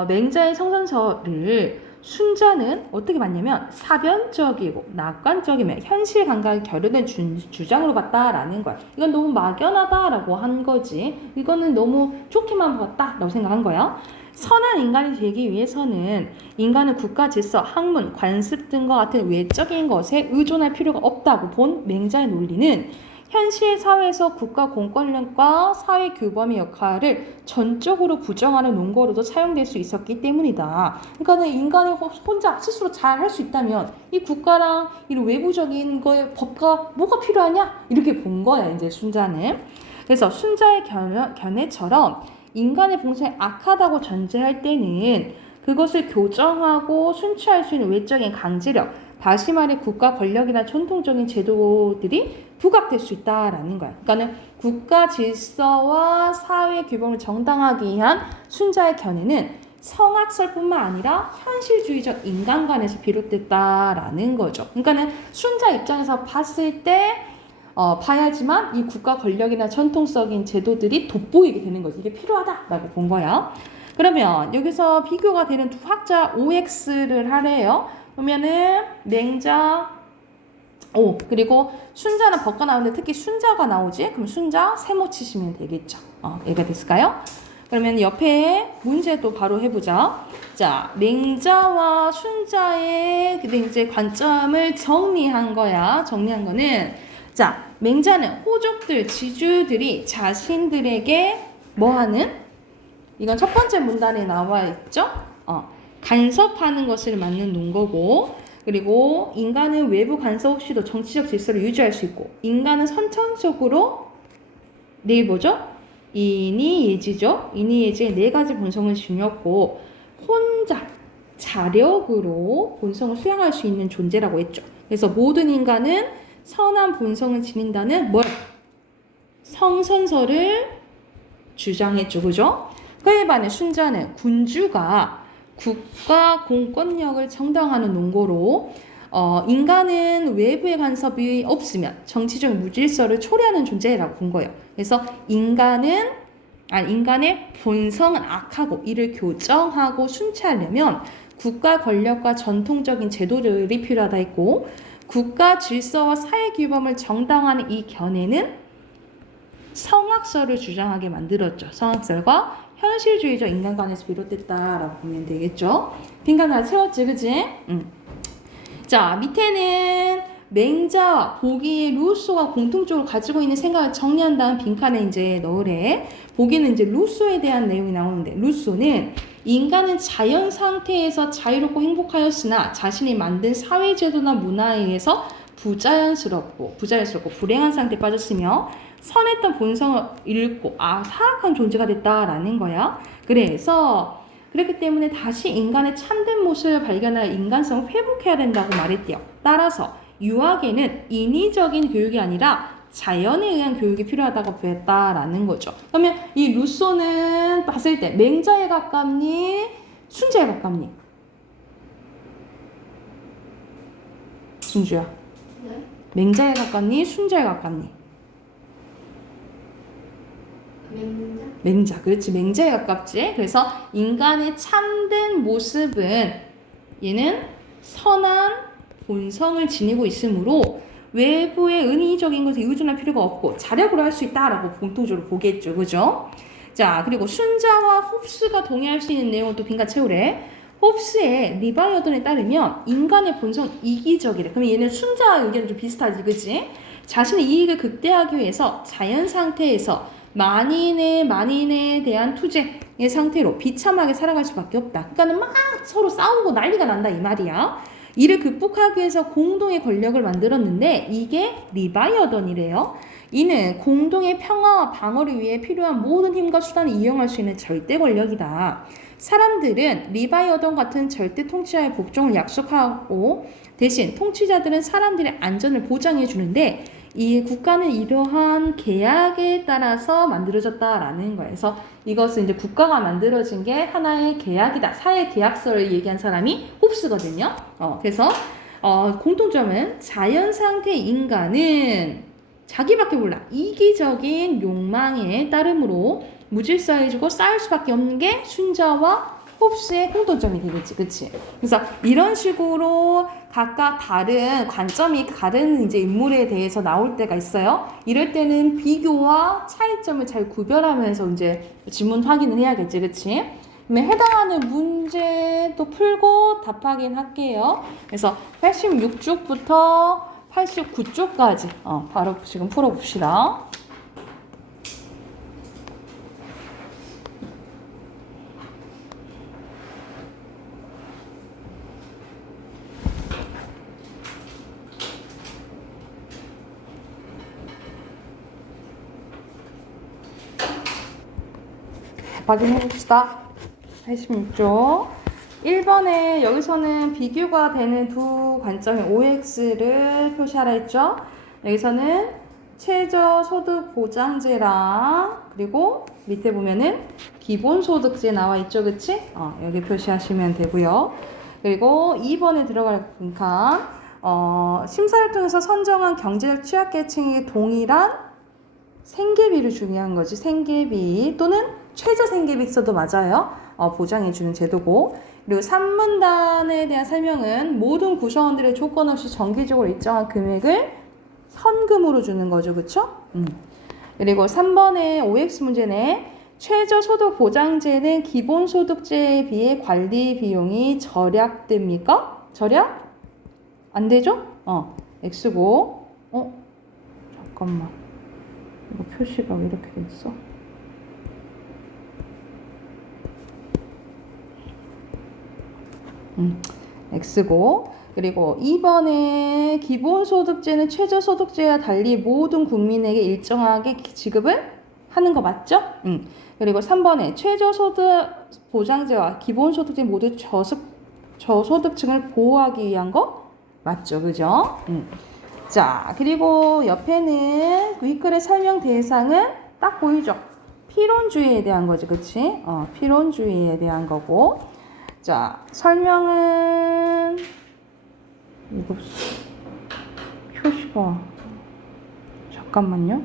맹자의 성선설을 순자는 어떻게 봤냐면 사변적이고 낙관적이며 현실 감각이 결여된 주장으로 봤다라는 거야. 이건 너무 막연하다라고 한 거지. 이거는 너무 좋게만 봤다라고 생각한 거야. 선한 인간이 되기 위해서는 인간은 국가 질서, 학문, 관습 등과 같은 외적인 것에 의존할 필요가 없다고 본 맹자의 논리는 현실 사회에서 국가 공권력과 사회 규범의 역할을 전적으로 부정하는 논거로도 사용될 수 있었기 때문이다. 그러니까 인간이 혼자 스스로 잘 할 수 있다면 이 국가랑 이런 외부적인 거에 법과 뭐가 필요하냐? 이렇게 본 거야, 이제 순자는. 그래서 순자의 견해처럼 인간의 본성이 악하다고 전제할 때는 그것을 교정하고 순추할 수 있는 외적인 강제력, 다시 말해 국가 권력이나 전통적인 제도들이 부각될 수 있다라는 거야. 그러니까는 국가 질서와 사회 규범을 정당하게 위한 순자의 견해는 성악설뿐만 아니라 현실주의적 인간관에서 비롯됐다라는 거죠. 그러니까는 순자 입장에서 봤을 때 봐야지만 이 국가 권력이나 전통적인 제도들이 돋보이게 되는 거지. 이게 필요하다라고 본 거야. 그러면 여기서 비교가 되는 두 학자 OX를 하래요. 그러면은 맹자, 그리고 순자는 법과 나오는데 특히 순자가 나오지? 그럼 순자 세모 치시면 되겠죠. 얘가 됐을까요? 그러면 옆에 문제도 바로 해보자. 자, 맹자와 순자의 이제 관점을 정리한 거야. 정리한 거는, 자, 맹자는 호족들, 지주들이 자신들에게 뭐하는? 이건 첫 번째 문단에 나와 있죠? 간섭하는 것을 막는 논거고, 그리고 인간은 외부 간섭 없이도 정치적 질서를 유지할 수 있고, 인간은 선천적으로 뭐죠? 인이예지죠? 인이예지의 네 가지 본성을 지녔고, 혼자 자력으로 본성을 수행할 수 있는 존재라고 했죠. 그래서 모든 인간은 선한 본성을 지닌다는 성선설을 주장했죠. 그죠? 그에 반해 순자는 군주가 국가 공권력을 정당화하는 논거로 인간은 외부의 간섭이 없으면 정치적 무질서를 초래하는 존재라고 본 거예요. 그래서 인간의 본성은 악하고 이를 교정하고 순치하려면 국가 권력과 전통적인 제도들이 필요하다 했고, 국가 질서와 사회 규범을 정당화하는 이 견해는 성악설을 주장하게 만들었죠. 성악설과 현실주의적 인간관에서 비롯됐다라고 보면 되겠죠. 빈칸 다 채웠지, 그치? 자, 밑에는 맹자와 보기 루소가 공통적으로 가지고 있는 생각을 정리한 다음 빈칸에 이제 넣으래. 보기는 이제 루소에 대한 내용이 나오는데, 루소는 인간은 자연 상태에서 자유롭고 행복하였으나 자신이 만든 사회제도나 문화에 의해서 부자연스럽고 불행한 상태에 빠졌으며 선했던 본성을 잃고 사악한 존재가 됐다라는 거야. 그렇기 때문에 다시 인간의 참된 모습을 발견하여 인간성을 회복해야 된다고 말했대요. 따라서 유학에는 인위적인 교육이 아니라 자연에 의한 교육이 필요하다고 보였다라는 거죠. 그러면 이 루소는 봤을 때 맹자에 가깝니? 순자에 가깝니? 순주야. 네? 맹자에 가깝니? 순자에 가깝니? 맹자. 그렇지. 맹자에 가깝지. 그래서 인간의 참된 모습은 얘는 선한 본성을 지니고 있으므로 외부의 은의적인 것에 의존할 필요가 없고 자력으로 할 수 있다라고 공통적으로 보겠죠. 그죠? 자, 그리고 순자와 홉스가 동의할 수 있는 내용은 또 빈칸 채우래. 홉스의 리바이어던에 따르면 인간의 본성 이기적이래. 그러면 얘는 순자와 의견은 좀 비슷하지, 그치? 자신의 이익을 극대화하기 위해서 자연 상태에서 만인에 대한 투쟁의 상태로 비참하게 살아갈 수밖에 없다. 그러니까는 막 서로 싸우고 난리가 난다 이 말이야. 이를 극복하기 위해서 공동의 권력을 만들었는데 이게 리바이어던이래요. 이는 공동의 평화와 방어를 위해 필요한 모든 힘과 수단을 이용할 수 있는 절대 권력이다. 사람들은 리바이어던 같은 절대 통치자의 복종을 약속하고 대신 통치자들은 사람들의 안전을 보장해 주는데 이 국가는 이러한 계약에 따라서 만들어졌다라는 거예요. 그래서 이것은 이제 국가가 만들어진 게 하나의 계약이다. 사회 계약서를 얘기한 사람이 홉스거든요. 그래서 공통점은 자연 상태의 인간은 자기밖에 몰라. 이기적인 욕망에 따름으로 무질서해지고 쌓일 수밖에 없는 게 순자와 홉스의 공통점이 되겠지, 그치? 그래서 이런 식으로 각각 다른 관점이 다른 이제 인물에 대해서 나올 때가 있어요. 이럴 때는 비교와 차이점을 잘 구별하면서 이제 지문 확인을 해야겠지, 그치? 그러면 해당하는 문제도 풀고 답하긴 할게요. 그래서 86쪽부터 89쪽까지 바로 지금 풀어봅시다. 확인해봅시다. 86쪽. 1번에 여기서는 비교가 되는 두 관점의 OX를 표시하라 했죠. 여기서는 최저소득보장제랑 그리고 밑에 보면은 기본소득제 나와 있죠. 그치? 여기 표시하시면 되고요. 그리고 2번에 들어갈 빈칸 심사를 통해서 선정한 경제적 취약계층이 동일한 생계비를 중요한 거지. 생계비 또는 최저 생계비 써도 맞아요. 보장해주는 제도고. 그리고 3문단에 대한 설명은 모든 구성원들의 조건 없이 정기적으로 일정한 금액을 현금으로 주는 거죠. 그쵸? 그리고 3번의 OX 문제네. 최저소득보장제는 기본소득제에 비해 관리 비용이 절약됩니까? 절약? 안 되죠? X고. 잠깐만. 이거 표시가 왜 이렇게 됐어? X고. 그리고 2번에 기본소득제는 최저소득제와 달리 모든 국민에게 일정하게 지급을 하는 거 맞죠? 그리고 3번에 최저소득보장제와 기본소득제 모두 저소득층을 보호하기 위한 거 맞죠? 그죠? 자, 그리고 옆에는 위클의 설명 대상은 딱 보이죠? 필연주의에 대한 거지, 그치? 필연주의에 대한 거고. 자, 설명은 이거 표시가 잠깐만요.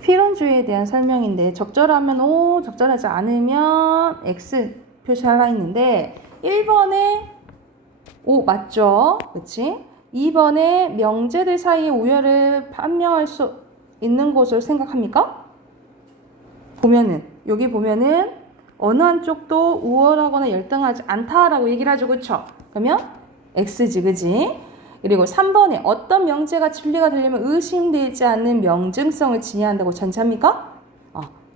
필연주의에 대한 설명인데 적절하면 O, 적절하지 않으면 X 표시하라 했는데 1번에 O 맞죠? 그치? 2번에 명제들 사이의 우열을 판명할 수 있는 것으로 생각합니까? 보면은 여기 보면은 어느 한쪽도 우월하거나 열등하지 않다라고 얘기를 하죠. 그쵸? 그러면 X지 그지? 그리고 3번에 어떤 명제가 진리가 되려면 의심되지 않는 명증성을 지니한다고 전제합니까?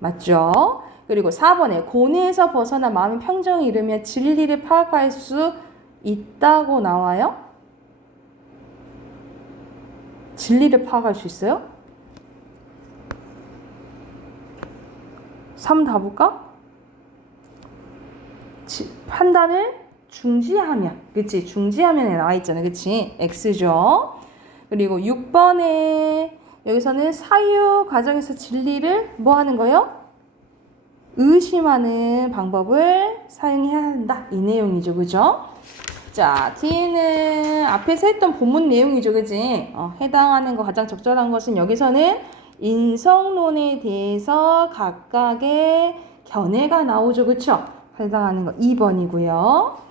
맞죠? 그리고 4번에 고뇌에서 벗어나 마음의 평정을 이루며 진리를 파악할 수 있다고 나와요? 진리를 파악할 수 있어요? 3 다 볼까? 판단을 중지하면, 그치? 중지하면에 나와 있잖아, 그치? X죠. 그리고 6번에 여기서는 사유 과정에서 진리를 뭐 하는 거예요? 의심하는 방법을 사용해야 한다. 이 내용이죠, 그죠? 자, 뒤에는 앞에서 했던 본문 내용이죠, 그지? 해당하는 거 가장 적절한 것은 여기서는 인성론에 대해서 각각의 견해가 나오죠, 그쵸? 해당하는 거 2번이고요.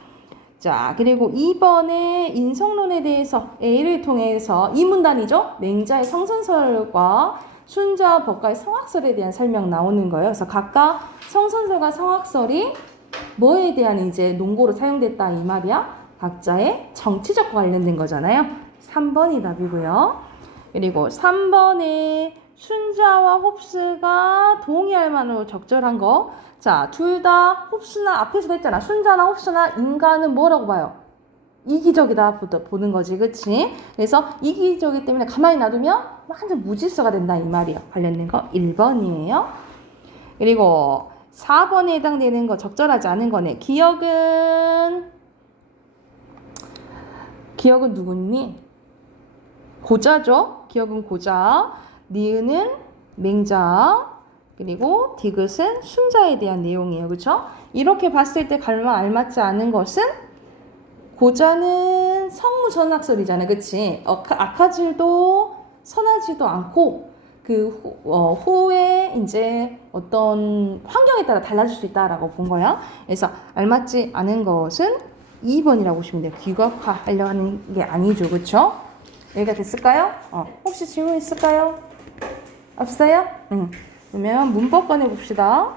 자, 그리고 2번에 인성론에 대해서 A를 통해서 이 문단이죠? 맹자의 성선설과 순자와 법가의 성악설에 대한 설명 나오는 거예요. 그래서 각각 성선설과 성악설이 뭐에 대한 이제 논고로 사용됐다 이 말이야? 각자의 정치적 관련된 거잖아요. 3번이 답이고요. 그리고 3번에 순자와 홉스가 동의할 만으로 적절한 거. 자, 둘 다 홉스나 앞에서도 했잖아. 순자나 홉스나 인간은 뭐라고 봐요? 이기적이다 보는 거지, 그치? 그래서 이기적이기 때문에 가만히 놔두면 완전 무질서가 된다 이 말이에요. 관련된 거 1번이에요. 그리고 4번에 해당되는 거 적절하지 않은 거네. 기억은 누구니? 고자죠. 기억은 고자. 니은은 맹자. 그리고 디귿은 순자에 대한 내용이에요. 그렇죠? 이렇게 봤을 때 알맞지 않은 것은 고자는 성무선악설이잖아요. 그치? 악하지도 선하지도 않고 후에 이제 어떤 환경에 따라 달라질 수 있다라고 본 거야. 그래서 알맞지 않은 것은 2번이라고 보시면 돼요. 귀각화하려 하는 게 아니죠. 그쵸? 여기가 됐을까요? 혹시 질문 있을까요? 없어요? 그러면 문법 꺼내 봅시다.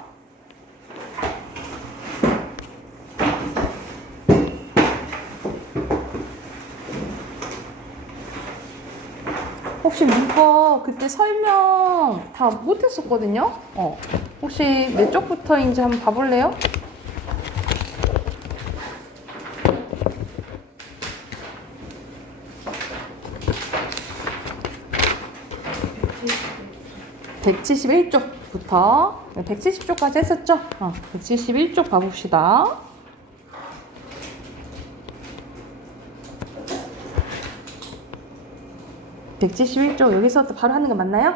혹시 문법 그때 설명 다 못했었거든요? 혹시 몇 쪽부터인지 한번 봐볼래요? (171쪽부터) 170쪽까지 했었죠? 171쪽 봐봅시다. (171쪽) 여기서 바로 하는 거 맞나요?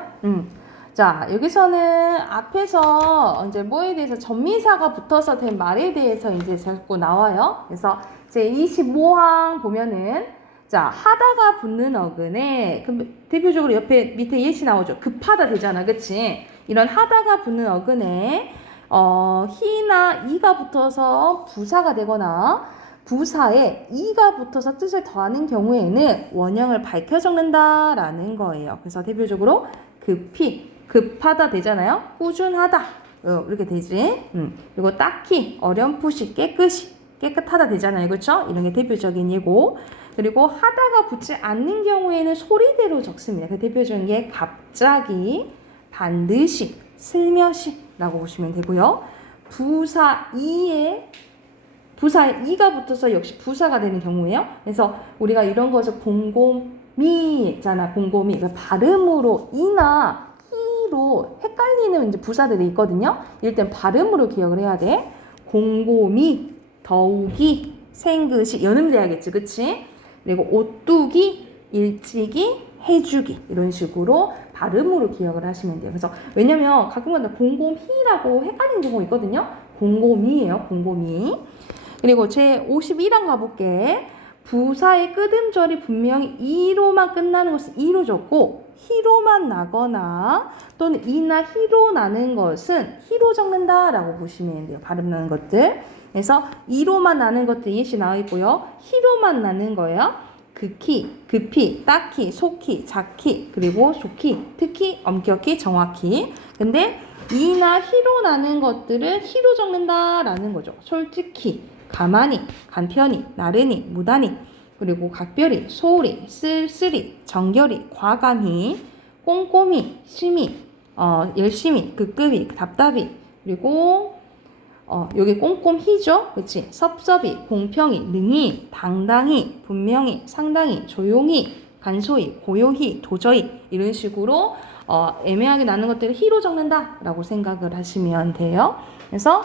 자, 여기서는 앞에서 이제 뭐에 대해서 전미사가 붙어서 된 말에 대해서 이제 자꾸 나와요. 그래서 제 25항 보면은 자, 하다가 붙는 어근에 대표적으로 옆에 밑에 예시 나오죠. 급하다 되잖아, 그치? 이런 하다가 붙는 어근에 히나 이가 붙어서 부사가 되거나 부사에 이가 붙어서 뜻을 더하는 경우에는 원형을 밝혀 적는다라는 거예요. 그래서 대표적으로 급히, 급하다 되잖아요. 꾸준하다 이렇게 되지. 그리고 딱히, 어렴풋이, 깨끗이, 깨끗하다 되잖아요. 그렇죠? 이런 게 대표적인 예고. 그리고 하다가 붙지 않는 경우에는 소리대로 적습니다. 그 대표적인 게 갑자기, 반드시, 슬며시 라고 보시면 되고요. 부사에 이가 붙어서 역시 부사가 되는 경우예요. 그래서 우리가 이런 것을 곰곰이잖아. 곰곰이. 그러니까 발음으로 이나 히로 헷갈리는 이제 부사들이 있거든요. 이럴 땐 발음으로 기억을 해야 돼. 곰곰이, 더욱이, 생긋이, 연음돼야겠지, 그치? 그리고 오뚜기, 일찍이, 해주기 이런 식으로 발음으로 기억을 하시면 돼요. 그래서 왜냐면 가끔가다 곰곰이라고 헷갈리는 경우가 있거든요. 곰곰이에요, 곰곰이. 그리고 제 51항 가볼게. 부사의 끄듬절이 분명히 이로만 끝나는 것은 이로 적고 히로만 나거나 또는 이나 히로 나는 것은 히로 적는다 라고 보시면 돼요. 발음 나는 것들. 그래서 이로만 나는 것들 예시 나와 있고요. 히로만 나는 거예요. 극히, 급히, 딱히, 속히, 작히, 그리고 좋기, 특히, 엄격히, 정확히. 근데 이나 히로 나는 것들은 히로 적는다 라는 거죠. 솔직히, 가만히, 간편히, 나른히, 무단히, 그리고 각별히, 소홀히, 쓸쓸히, 정결히, 과감히, 꼼꼼히, 심히, 열심히, 급급히, 답답히, 그리고 여기 꼼꼼히죠? 그치? 섭섭히, 공평히, 능히, 당당히, 분명히, 상당히, 조용히, 간소히, 고요히, 도저히 이런 식으로 애매하게 나는 것들을 히로 적는다 라고 생각을 하시면 돼요. 그래서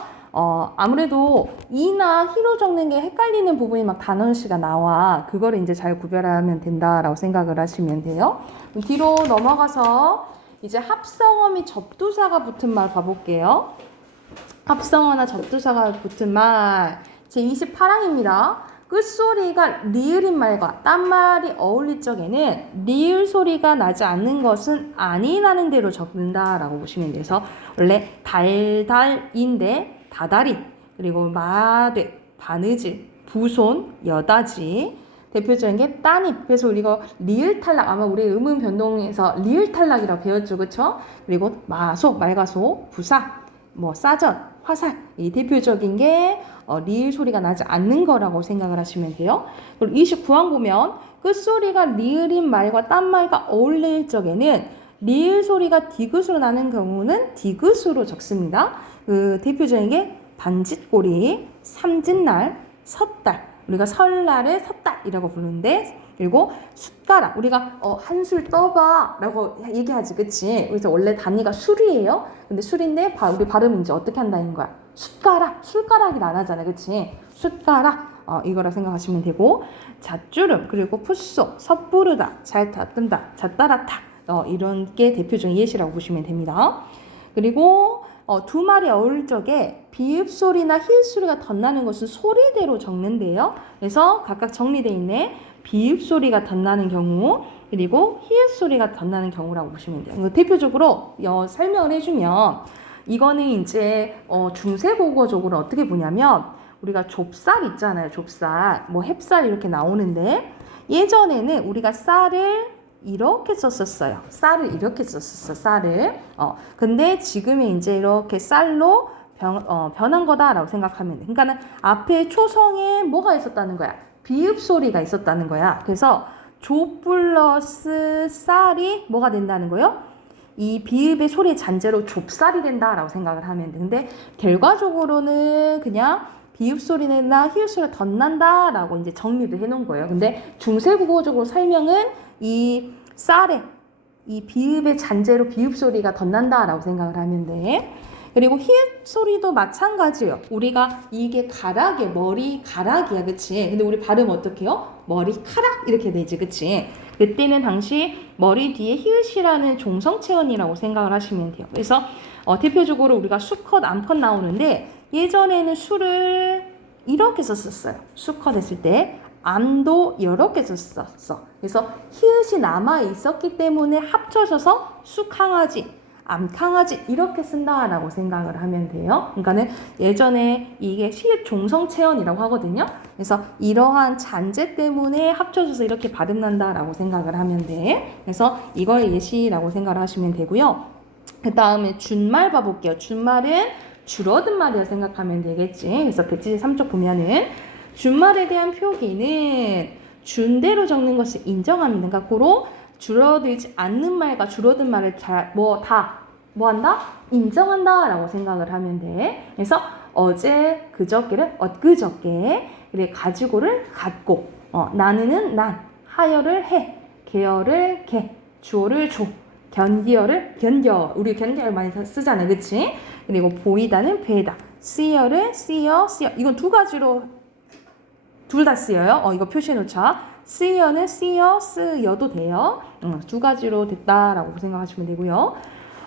아무래도 이나 히로 적는 게 헷갈리는 부분이 막 단어수가 나와. 그거를 이제 잘 구별하면 된다라고 생각을 하시면 돼요. 뒤로 넘어가서 이제 합성어 및 접두사가 붙은 말 봐볼게요. 합성어나 접두사가 붙은 말 제 28항입니다. 끝소리가 리을인 말과 딴 말이 어울릴 적에는 리을 소리가 나지 않는 것은 아니라는 대로 적는다라고 보시면 돼서 원래 달달인데 다다리, 그리고 마되, 바느질, 부손, 여다지 대표적인 게 따님. 그래서 우리가 리을 탈락, 아마 우리 음운 변동에서 리을 탈락이라고 배웠죠, 그렇죠? 그리고 마소, 말가소, 부사, 사전, 화살 이 대표적인 게 리을 소리가 나지 않는 거라고 생각을 하시면 돼요. 그리고 29항 보면 끝소리가 리을인 말과 딴 말과 어울릴 적에는 리을 소리가 디귿으로 나는 경우는 디귿으로 적습니다. 그 대표적인 게 반짓꼬리, 삼짓날, 섣달, 우리가 설날을 섣달이라고 부르는데, 그리고 숟가락, 우리가 한술 떠봐 라고 얘기하지, 그치? 그래서 원래 단위가 술이에요. 근데 술인데 우리 발음은 이제 어떻게 한다는 거야? 숟가락, 술가락이 안 하잖아, 그치? 숟가락, 이거라 생각하시면 되고, 잣주름, 그리고 풋소, 섣부르다, 잘 다뜬다, 잣따라타, 이런 게 대표적인 예시라고 보시면 됩니다. 그리고 두 말이 어울릴 적에 비읍 소리나 히읗 소리가 덧나는 것은 소리대로 적는데요. 그래서 각각 정리되어 있네. 비읍 소리가 덧나는 경우, 그리고 히읗 소리가 덧나는 경우라고 보시면 돼요. 대표적으로 설명을 해주면 이거는 이제 중세국어적으로 어떻게 보냐면 우리가 좁쌀 있잖아요. 좁쌀, 햅쌀 이렇게 나오는데 예전에는 우리가 쌀을 이렇게 썼었어요. 쌀을 이렇게 썼었어, 쌀을. 근데 지금은 이제 이렇게 쌀로 변한 거다라고 생각하면 돼. 그러니까는 앞에 초성에 뭐가 있었다는 거야? 비읍 소리가 있었다는 거야. 그래서 조 플러스 쌀이 뭐가 된다는 거예요? 이 비읍의 소리의 잔재로 좁쌀이 된다라고 생각을 하면 돼. 근데 결과적으로는 그냥 비읍 소리나 히읗 소리가 덧난다라고 이제 정리를 해놓은 거예요. 근데 중세국어적으로 설명은 이 쌀의 이 비읍의 잔재로 비읍 소리가 덧난다라고 생각을 하면 돼. 그리고 히읗 소리도 마찬가지예요. 우리가 이게 가락이에요. 머리가락이야, 그치? 근데 우리 발음 어떻게 해요? 머리카락 이렇게 되지, 그치? 그때는 당시 머리 뒤에 히읗이라는 종성체언이라고 생각을 하시면 돼요. 그래서 대표적으로 우리가 수컷, 암컷 나오는데 예전에는 수를 이렇게 썼었어요. 수컷 했을 때 암도 이렇게 썼었어. 그래서 히읗이 남아 있었기 때문에 합쳐져서 수강아지, 암강아지 이렇게 쓴다라고 생각을 하면 돼요. 그러니까는 예전에 이게 히읗 종성체언이라고 하거든요. 그래서 이러한 잔재 때문에 합쳐져서 이렇게 발음난다라고 생각을 하면 돼. 그래서 이걸 예시라고 생각을 하시면 되고요. 그 다음에 준말 봐볼게요. 준말은 줄어든 말이라 생각하면 되겠지. 그래서 173쪽 보면은 준말에 대한 표기는 준대로 적는 것을 인정합니다. 그러니까 고로 줄어들지 않는 말과 줄어든 말을 뭐한다? 인정한다 라고 생각을 하면 돼. 그래서 어제 그저께를 엊그저께, 그리고 가지고를 갖고, 나는은 난, 하여를 해, 계열을 개, 주어를 줘, 견디어를 견뎌. 우리 견뎌를 많이 쓰잖아요, 그치? 그리고 보이다는 배다, 쓰여를 쓰여. 이건 두 가지로 둘 다 쓰여요. 이거 표시해 놓자. 쓰여는 쓰여, 쓰여도 돼요. 두 가지로 됐다라고 생각하시면 되고요.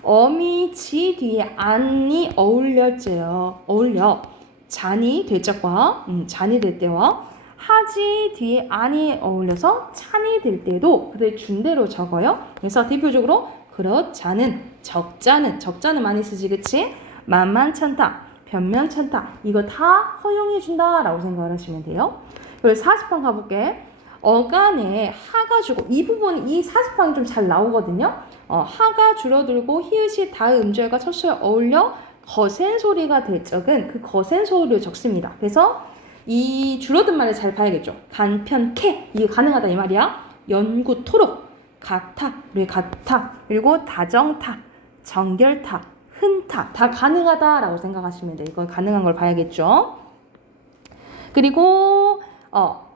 어미 지 뒤에 안이 어울려 잔이 될 적과 잔이 될 때와 하지 뒤에 안이 어울려서 찬이 될 때도 그들 준대로 적어요. 그래서 대표적으로 그렇자는, 적자는 많이 쓰지, 그치? 만만찮다, 변면찮다, 이거 다 허용해 준다라고 생각을 하시면 돼요. 그리고 40번 가볼게. 어간에 하가 주고, 이 부분, 이 40방이 좀 잘 나오거든요. 하가 줄어들고 히읗이 다음 음절과 첫 소리에 어울려 거센 소리가 될 적은 그 거센 소리를 적습니다. 그래서 이 줄어든 말을 잘 봐야겠죠. 간편케, 이게 가능하다 이 말이야. 연구토록, 같아, 그리고 다정타, 정결타, 흔타, 다 가능하다라고 생각하시면 돼요. 이거 가능한 걸 봐야겠죠. 그리고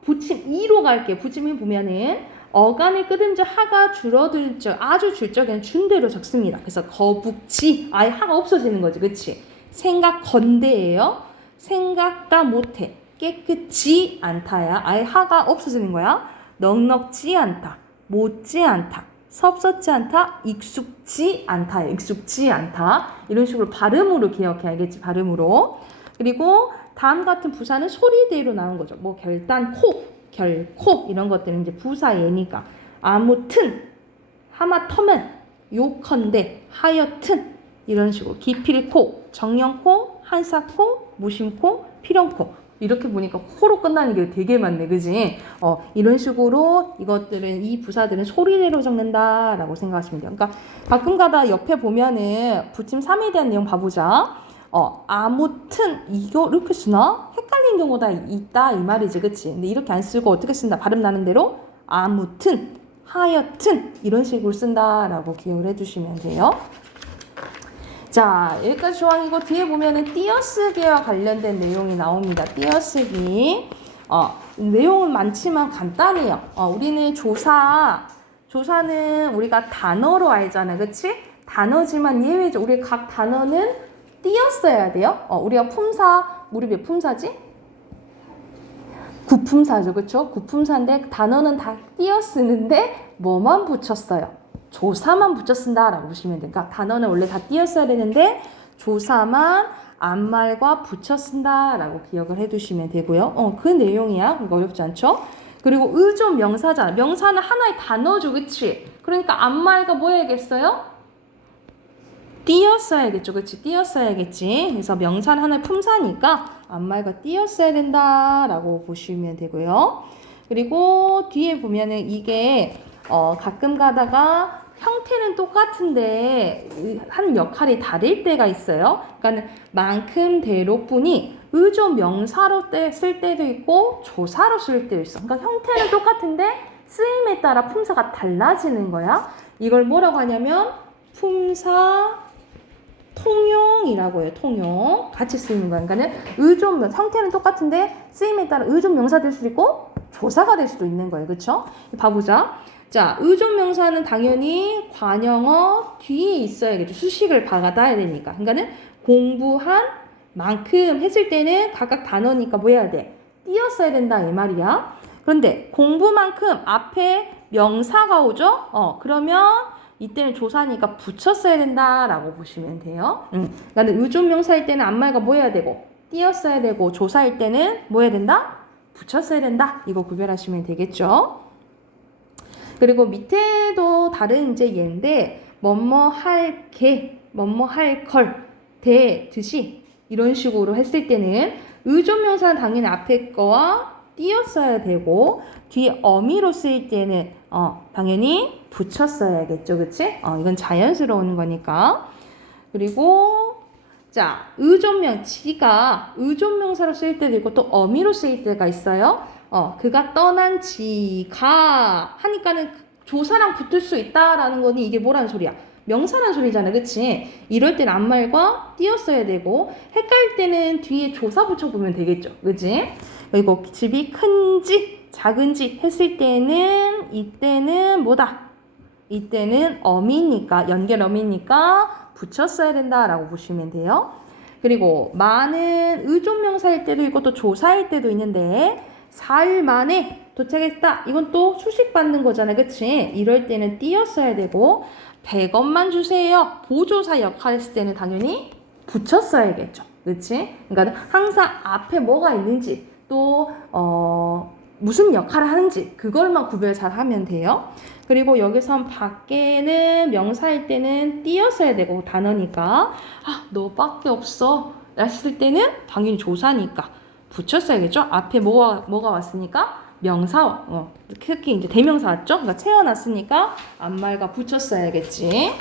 붙임 2로 갈게요. 붙임을 보면은 어간의 끄듬자 하가 줄어들 적, 아주 줄 적에는 준대로 적습니다. 그래서 거북지, 아예 하가 없어지는 거지, 그치? 생각 건대예요. 생각다 못해, 깨끗지 않다야. 아예 하가 없어지는 거야. 넉넉지 않다, 못지 않다, 섭섭지 않다, 익숙지 않다예요. 익숙지 않다. 이런 식으로 발음으로 기억해 알겠지? 발음으로. 그리고 다음 같은 부사는 소리대로 나온 거죠. 뭐 결단코, 결코 이런 것들은 이제 부사 예니까. 아무튼, 하마터면, 요컨대, 하여튼 이런 식으로 기필코, 정령코, 한사코, 무심코, 필연코 이렇게 보니까 코로 끝나는 게 되게 많네, 그지? 이런 식으로 이것들은 이 부사들은 소리대로 적는다라고 생각하시면 돼요. 그러니까 가끔가다 옆에 보면은 붙임 3에 대한 내용 봐보자. 아무튼 이거 이렇게 쓰나? 헷갈린 경우가 있다 이 말이지, 그치? 근데 이렇게 안 쓰고 어떻게 쓴다? 발음 나는 대로 아무튼, 하여튼 이런 식으로 쓴다라고 기억을 해주시면 돼요. 자, 여기까지 조항이고 뒤에 보면은 띄어쓰기와 관련된 내용이 나옵니다. 띄어쓰기. 내용은 많지만 간단해요. 우리는 조사는 우리가 단어로 알잖아, 그치? 단어지만 예외죠. 우리 각 단어는 띄었어야 돼요. 우리가 품사, 우리 몇 품사지? 구품사죠, 그쵸? 구품사인데 단어는 다 띄어 쓰는데 뭐만 붙였어요? 조사만 붙여 쓴다라고 보시면 돼요. 그러니까 단어는 원래 다 띄어 써야 되는데 조사만 앞말과 붙여 쓴다라고 기억을 해두시면 되고요. 그 내용이야. 그거 어렵지 않죠? 그리고 의존 명사잖아. 명사는 하나의 단어죠, 그치? 그러니까 앞말과 뭐 해야겠어요? 띄었어야겠죠, 그치? 띄었어야겠지. 그래서 명사는 하나의 품사니까 앞말과 띄었어야 된다라고 보시면 되고요. 그리고 뒤에 보면은 이게 가끔 가다가 형태는 똑같은데 하는 역할이 다를 때가 있어요. 그러니까 만큼 대로뿐이 의존 명사로 쓸 때도 있고 조사로 쓸 때도 있어. 그러니까 형태는 똑같은데 쓰임에 따라 품사가 달라지는 거야. 이걸 뭐라고 하냐면 품사 통용이라고 해요. 통용. 같이 쓰이는 거야. 그러니까는 의존명, 형태는 똑같은데 쓰임에 따라 의존명사 될 수도 있고 조사가 될 수도 있는 거예요. 그렇죠? 봐보자. 자, 의존명사는 당연히 관형어 뒤에 있어야겠죠. 수식을 받아야 되니까. 그러니까는 공부한 만큼 했을 때는 각각 단어니까 뭐 해야 돼? 띄었어야 된다 이 말이야. 그런데 공부만큼 앞에 명사가 오죠? 그러면 이때는 조사니까 붙였어야 된다라고 보시면 돼요. 그러니까 의존명사일 때는 앞말과 뭐 해야 되고 띄었어야 되고 조사일 때는 뭐 해야 된다? 붙였어야 된다. 이거 구별하시면 되겠죠. 그리고 밑에도 다른 이제 예인데 뭐뭐 할 게, 뭐뭐 할 걸, 대, 듯이 이런 식으로 했을 때는 의존명사는 당연히 앞에 거와 띄었어야 되고 뒤에 어미로 쓰일 때는 당연히 붙였어야겠죠. 그치? 이건 자연스러운 거니까. 그리고 자, 의존명, 지가 의존명사로 쓰일 때도 있고 또 어미로 쓰일 때가 있어요. 그가 떠난 지가 하니까는 조사랑 붙을 수 있다라는 거니 이게 뭐라는 소리야? 명사라는 소리잖아. 그치? 이럴 땐 앞말과 띄었어야 되고 헷갈릴 때는 뒤에 조사 붙여보면 되겠죠. 그치? 그리고 집이 큰지 작은지 했을 때는 이때는 뭐다? 이때는 어미니까 연결 어미니까 붙였어야 된다라고 보시면 돼요. 그리고 많은 의존명사일 때도 있고 또 조사일 때도 있는데 4일 만에 도착했다. 이건 또 수식 받는 거잖아. 그치? 이럴 때는 띄었어야 되고 100원만 주세요. 보조사 역할 했을 때는 당연히 붙였어야겠죠. 그치? 그러니까 항상 앞에 뭐가 있는지 또 무슨 역할을 하는지 그걸만 구별 잘 하면 돼요. 그리고 여기서 밖에는 명사일 때는 띄었어야 되고 단어니까 너밖에 없어 했을 때는 당연히 조사니까 붙였어야겠죠. 앞에 뭐가 왔으니까 명사 특히 이제 대명사 왔죠. 그러니까 채워놨으니까 앞말과 붙였어야겠지.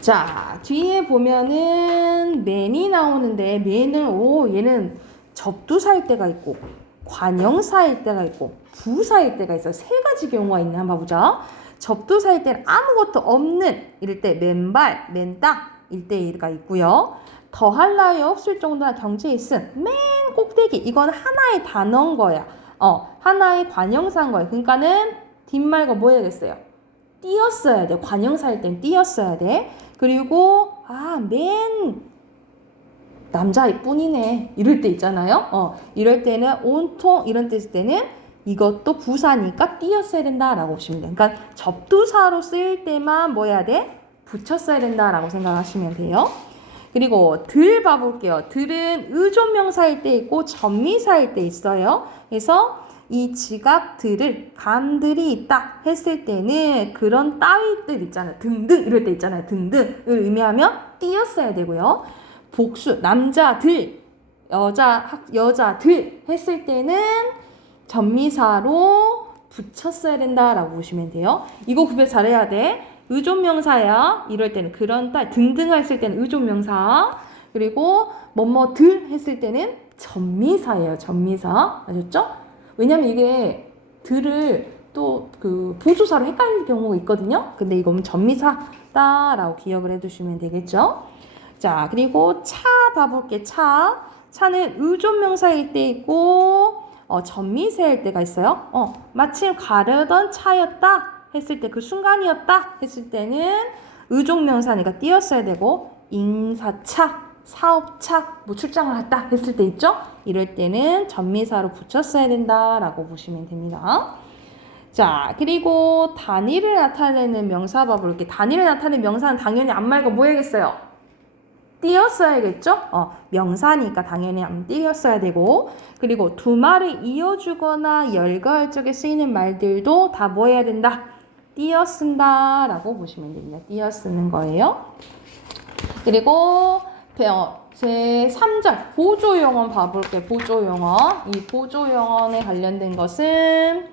자, 뒤에 보면은 맨이 나오는데 맨은 얘는 접두사일 때가 있고 관형사일 때가 있고 부사일 때가 있어요. 세 가지 경우가 있네. 한번 봐보자. 접두사일 때는 아무것도 없는 이럴 때 맨발, 맨땅 일 때가 있고요. 더할 나위 없을 정도나 경지에 있음 맨 꼭대기 이건 하나의 단어인 거야. 하나의 관형사인 거야. 그러니까는 뒷말과 뭐 해야겠어요? 띄었어야 돼. 관형사일 땐 띄었어야 돼. 그리고 맨 남자일 뿐이네. 이럴 때 있잖아요. 이럴 때는 온통 이런 뜻일 때는 이것도 부사니까 띄었어야 된다라고 보시면 돼요. 그러니까 접두사로 쓰일 때만 뭐 해야 돼? 붙였어야 된다라고 생각하시면 돼요. 그리고 들 봐볼게요. 들은 의존명사일 때 있고 전미사일 때 있어요. 그래서 이 지각들을 감들이 있다 했을 때는 그런 따위들 있잖아요. 등등 이럴 때 있잖아요. 등등을 의미하면 띄었어야 되고요. 복수 남자들 여자들 했을 때는 전미사로 붙였어야 된다라고 보시면 돼요. 이거 구별 잘해야 돼. 의존명사야. 이럴 때는 그런 딸 등등 했을 때는 의존명사. 그리고 뭐뭐들 했을 때는 전미사예요. 전미사. 아셨죠? 왜냐면 이게 들을 또 그 보조사로 헷갈릴 경우가 있거든요. 근데 이거는 전미사다라고 기억을 해두시면 되겠죠. 자, 그리고 차 봐볼게. 차는 의존명사일 때 있고 전미사일 때가 있어요. 마침 가려던 차였다 했을 때 그 순간이었다 했을 때는 의존명사니까 띄었어야 되고 인사차, 사업차, 뭐 출장을 갔다 했을 때 있죠? 이럴 때는 전미사로 붙였어야 된다라고 보시면 됩니다. 자, 그리고 단위를 나타내는 명사 봐볼게. 단위를 나타내는 명사는 당연히 앞말과 뭐 해야겠어요? 띄었어야겠죠? 명사니까 당연히 안 띄었어야 되고 그리고 두 말을 이어주거나 열거할 적에 쓰이는 말들도 다 뭐 해야 된다? 띄어 쓴다 라고 보시면 됩니다. 띄어 쓰는 거예요. 그리고 제 3절 보조용언 봐볼게요. 보조용언. 이 보조용언에 관련된 것은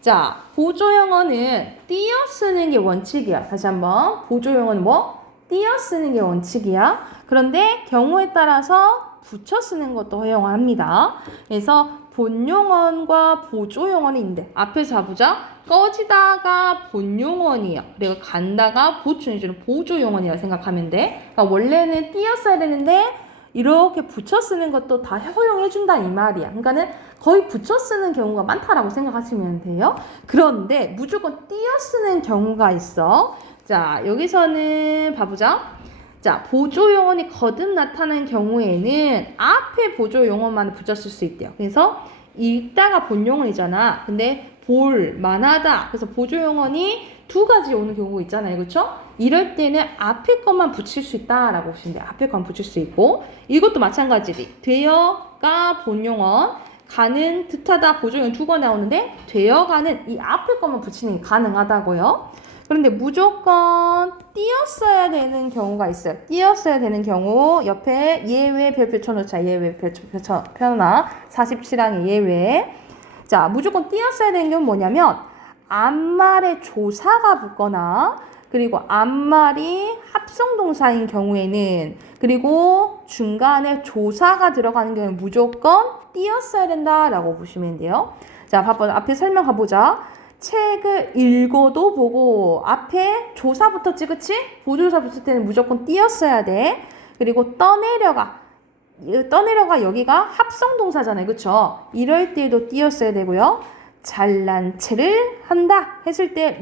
자, 보조용언은 띄어 쓰는 게 원칙이야. 다시 한번 보조용언은 뭐? 띄어 쓰는 게 원칙이야. 그런데 경우에 따라서 붙여 쓰는 것도 허용합니다. 그래서 본용언과 보조용언이 있는데 앞에서 봐보자. 꺼지다가 본용언이에요. 그리고 간다가 보충해주는 보조용언이라고 생각하면 돼. 그러니까 원래는 띄었어야 되는데 이렇게 붙여 쓰는 것도 다 허용해준다 이 말이야. 그러니까는 거의 붙여 쓰는 경우가 많다라고 생각하시면 돼요. 그런데 무조건 띄어 쓰는 경우가 있어. 자, 여기서는 봐보자. 자, 보조용언이 거듭 나타나는 경우에는 앞에 보조용언만 붙였을 수 있대요. 그래서 읽다가 본용언이잖아. 근데 볼, 만하다. 그래서 보조용언이 두 가지 오는 경우가 있잖아요. 그렇죠? 이럴 때는 앞에 것만 붙일 수 있다라고 보시면 돼요. 앞에 것만 붙일 수 있고 이것도 마찬가지로 되어가 본용언, 가는, 듯하다, 보조용언 두 번 나오는데 되어가는 이 앞에 것만 붙이는 게 가능하다고요. 그런데 무조건 띄었어야 되는 경우가 있어요. 띄었어야 되는 경우 옆에 예외 별표 쳐놓자. 예외 별표 펴놔. 47항의 예외. 자, 무조건 띄었어야 되는 경우는 뭐냐면 앞말에 조사가 붙거나 그리고 앞말이 합성동사인 경우에는 그리고 중간에 조사가 들어가는 경우는 무조건 띄었어야 된다라고 보시면 돼요. 자, 앞에 설명 가보자. 책을 읽어도 보고 앞에 조사 붙었지, 그치? 보조조사 붙을 때는 무조건 띄었어야 돼. 그리고 떠내려가 여기가 합성동사잖아요, 그쵸? 이럴 때도 띄었어야 되고요. 잘난 체를 한다 했을 때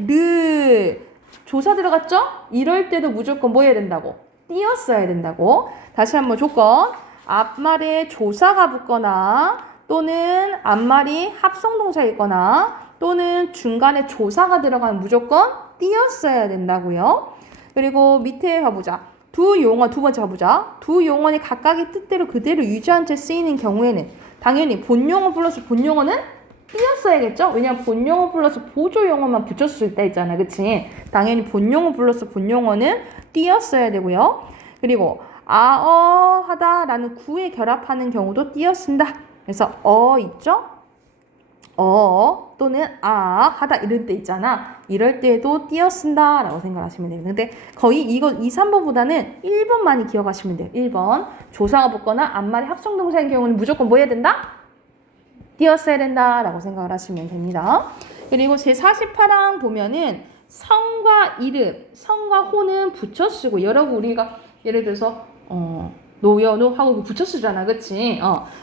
조사 들어갔죠? 이럴 때도 무조건 뭐 해야 된다고? 띄었어야 된다고. 다시 한번 조건. 앞말에 조사가 붙거나 또는 앞말이 합성동사이거나 또는 중간에 조사가 들어가면 무조건 띄었어야 된다고요. 그리고 밑에 가보자. 두 용언, 두 번째 가보자. 두 용언이 각각의 뜻대로 그대로 유지한 채 쓰이는 경우에는 당연히 본용어 플러스 본용어는 띄었어야겠죠? 왜냐면 본용어 플러스 보조용어만 붙였을 때 있잖아. 그치? 당연히 본용어 플러스 본용어는 띄었어야 되고요. 그리고 하다 라는 구에 결합하는 경우도 띄었습니다. 그래서 있죠? 또는 하다 이럴 때 있잖아. 이럴 때도 띄어쓴다 라고 생각하시면 됩니다. 근데 거의 이거 2, 3번보다는 1번 많이 기억하시면 돼요. 1번 조사가 붙거나 앞말이 합성동사인 경우는 무조건 뭐 해야 된다? 띄었어야 된다 라고 생각을 하시면 됩니다. 그리고 제48항 보면은 성과 이름, 성과 호는 붙여 쓰고 여러분 우리가 예를 들어서 노여노 하고 붙여 쓰잖아. 그치?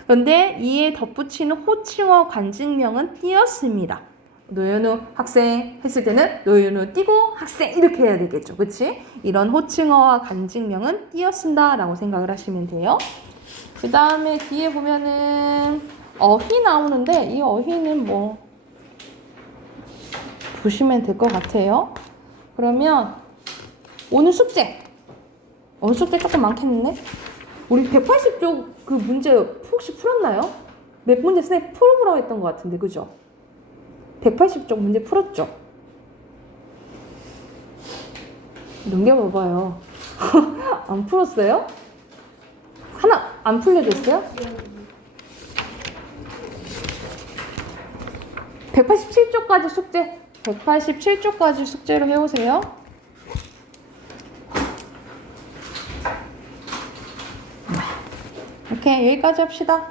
그런데 이에 덧붙이는 호칭어 관직명은 띄었습니다. 노여노 학생 했을 때는 노여노 띄고 학생 이렇게 해야 되겠죠. 그치? 이런 호칭어와 관직명은 띄었습니다 라고 생각을 하시면 돼요. 그 다음에 뒤에 보면은 어휘 나오는데 이 어휘는 뭐 보시면 될 것 같아요. 그러면 오늘 숙제 조금 많겠는데? 우리 180쪽 그 문제 혹시 풀었나요? 몇 문제 선생님 풀어보라고 했던 것 같은데, 그죠? 180쪽 문제 풀었죠? 넘겨봐봐요. 안 풀었어요? 하나 안 풀려졌어요? 187쪽까지 숙제, 187쪽까지 숙제로 해오세요. 오케이, 여기까지 합시다.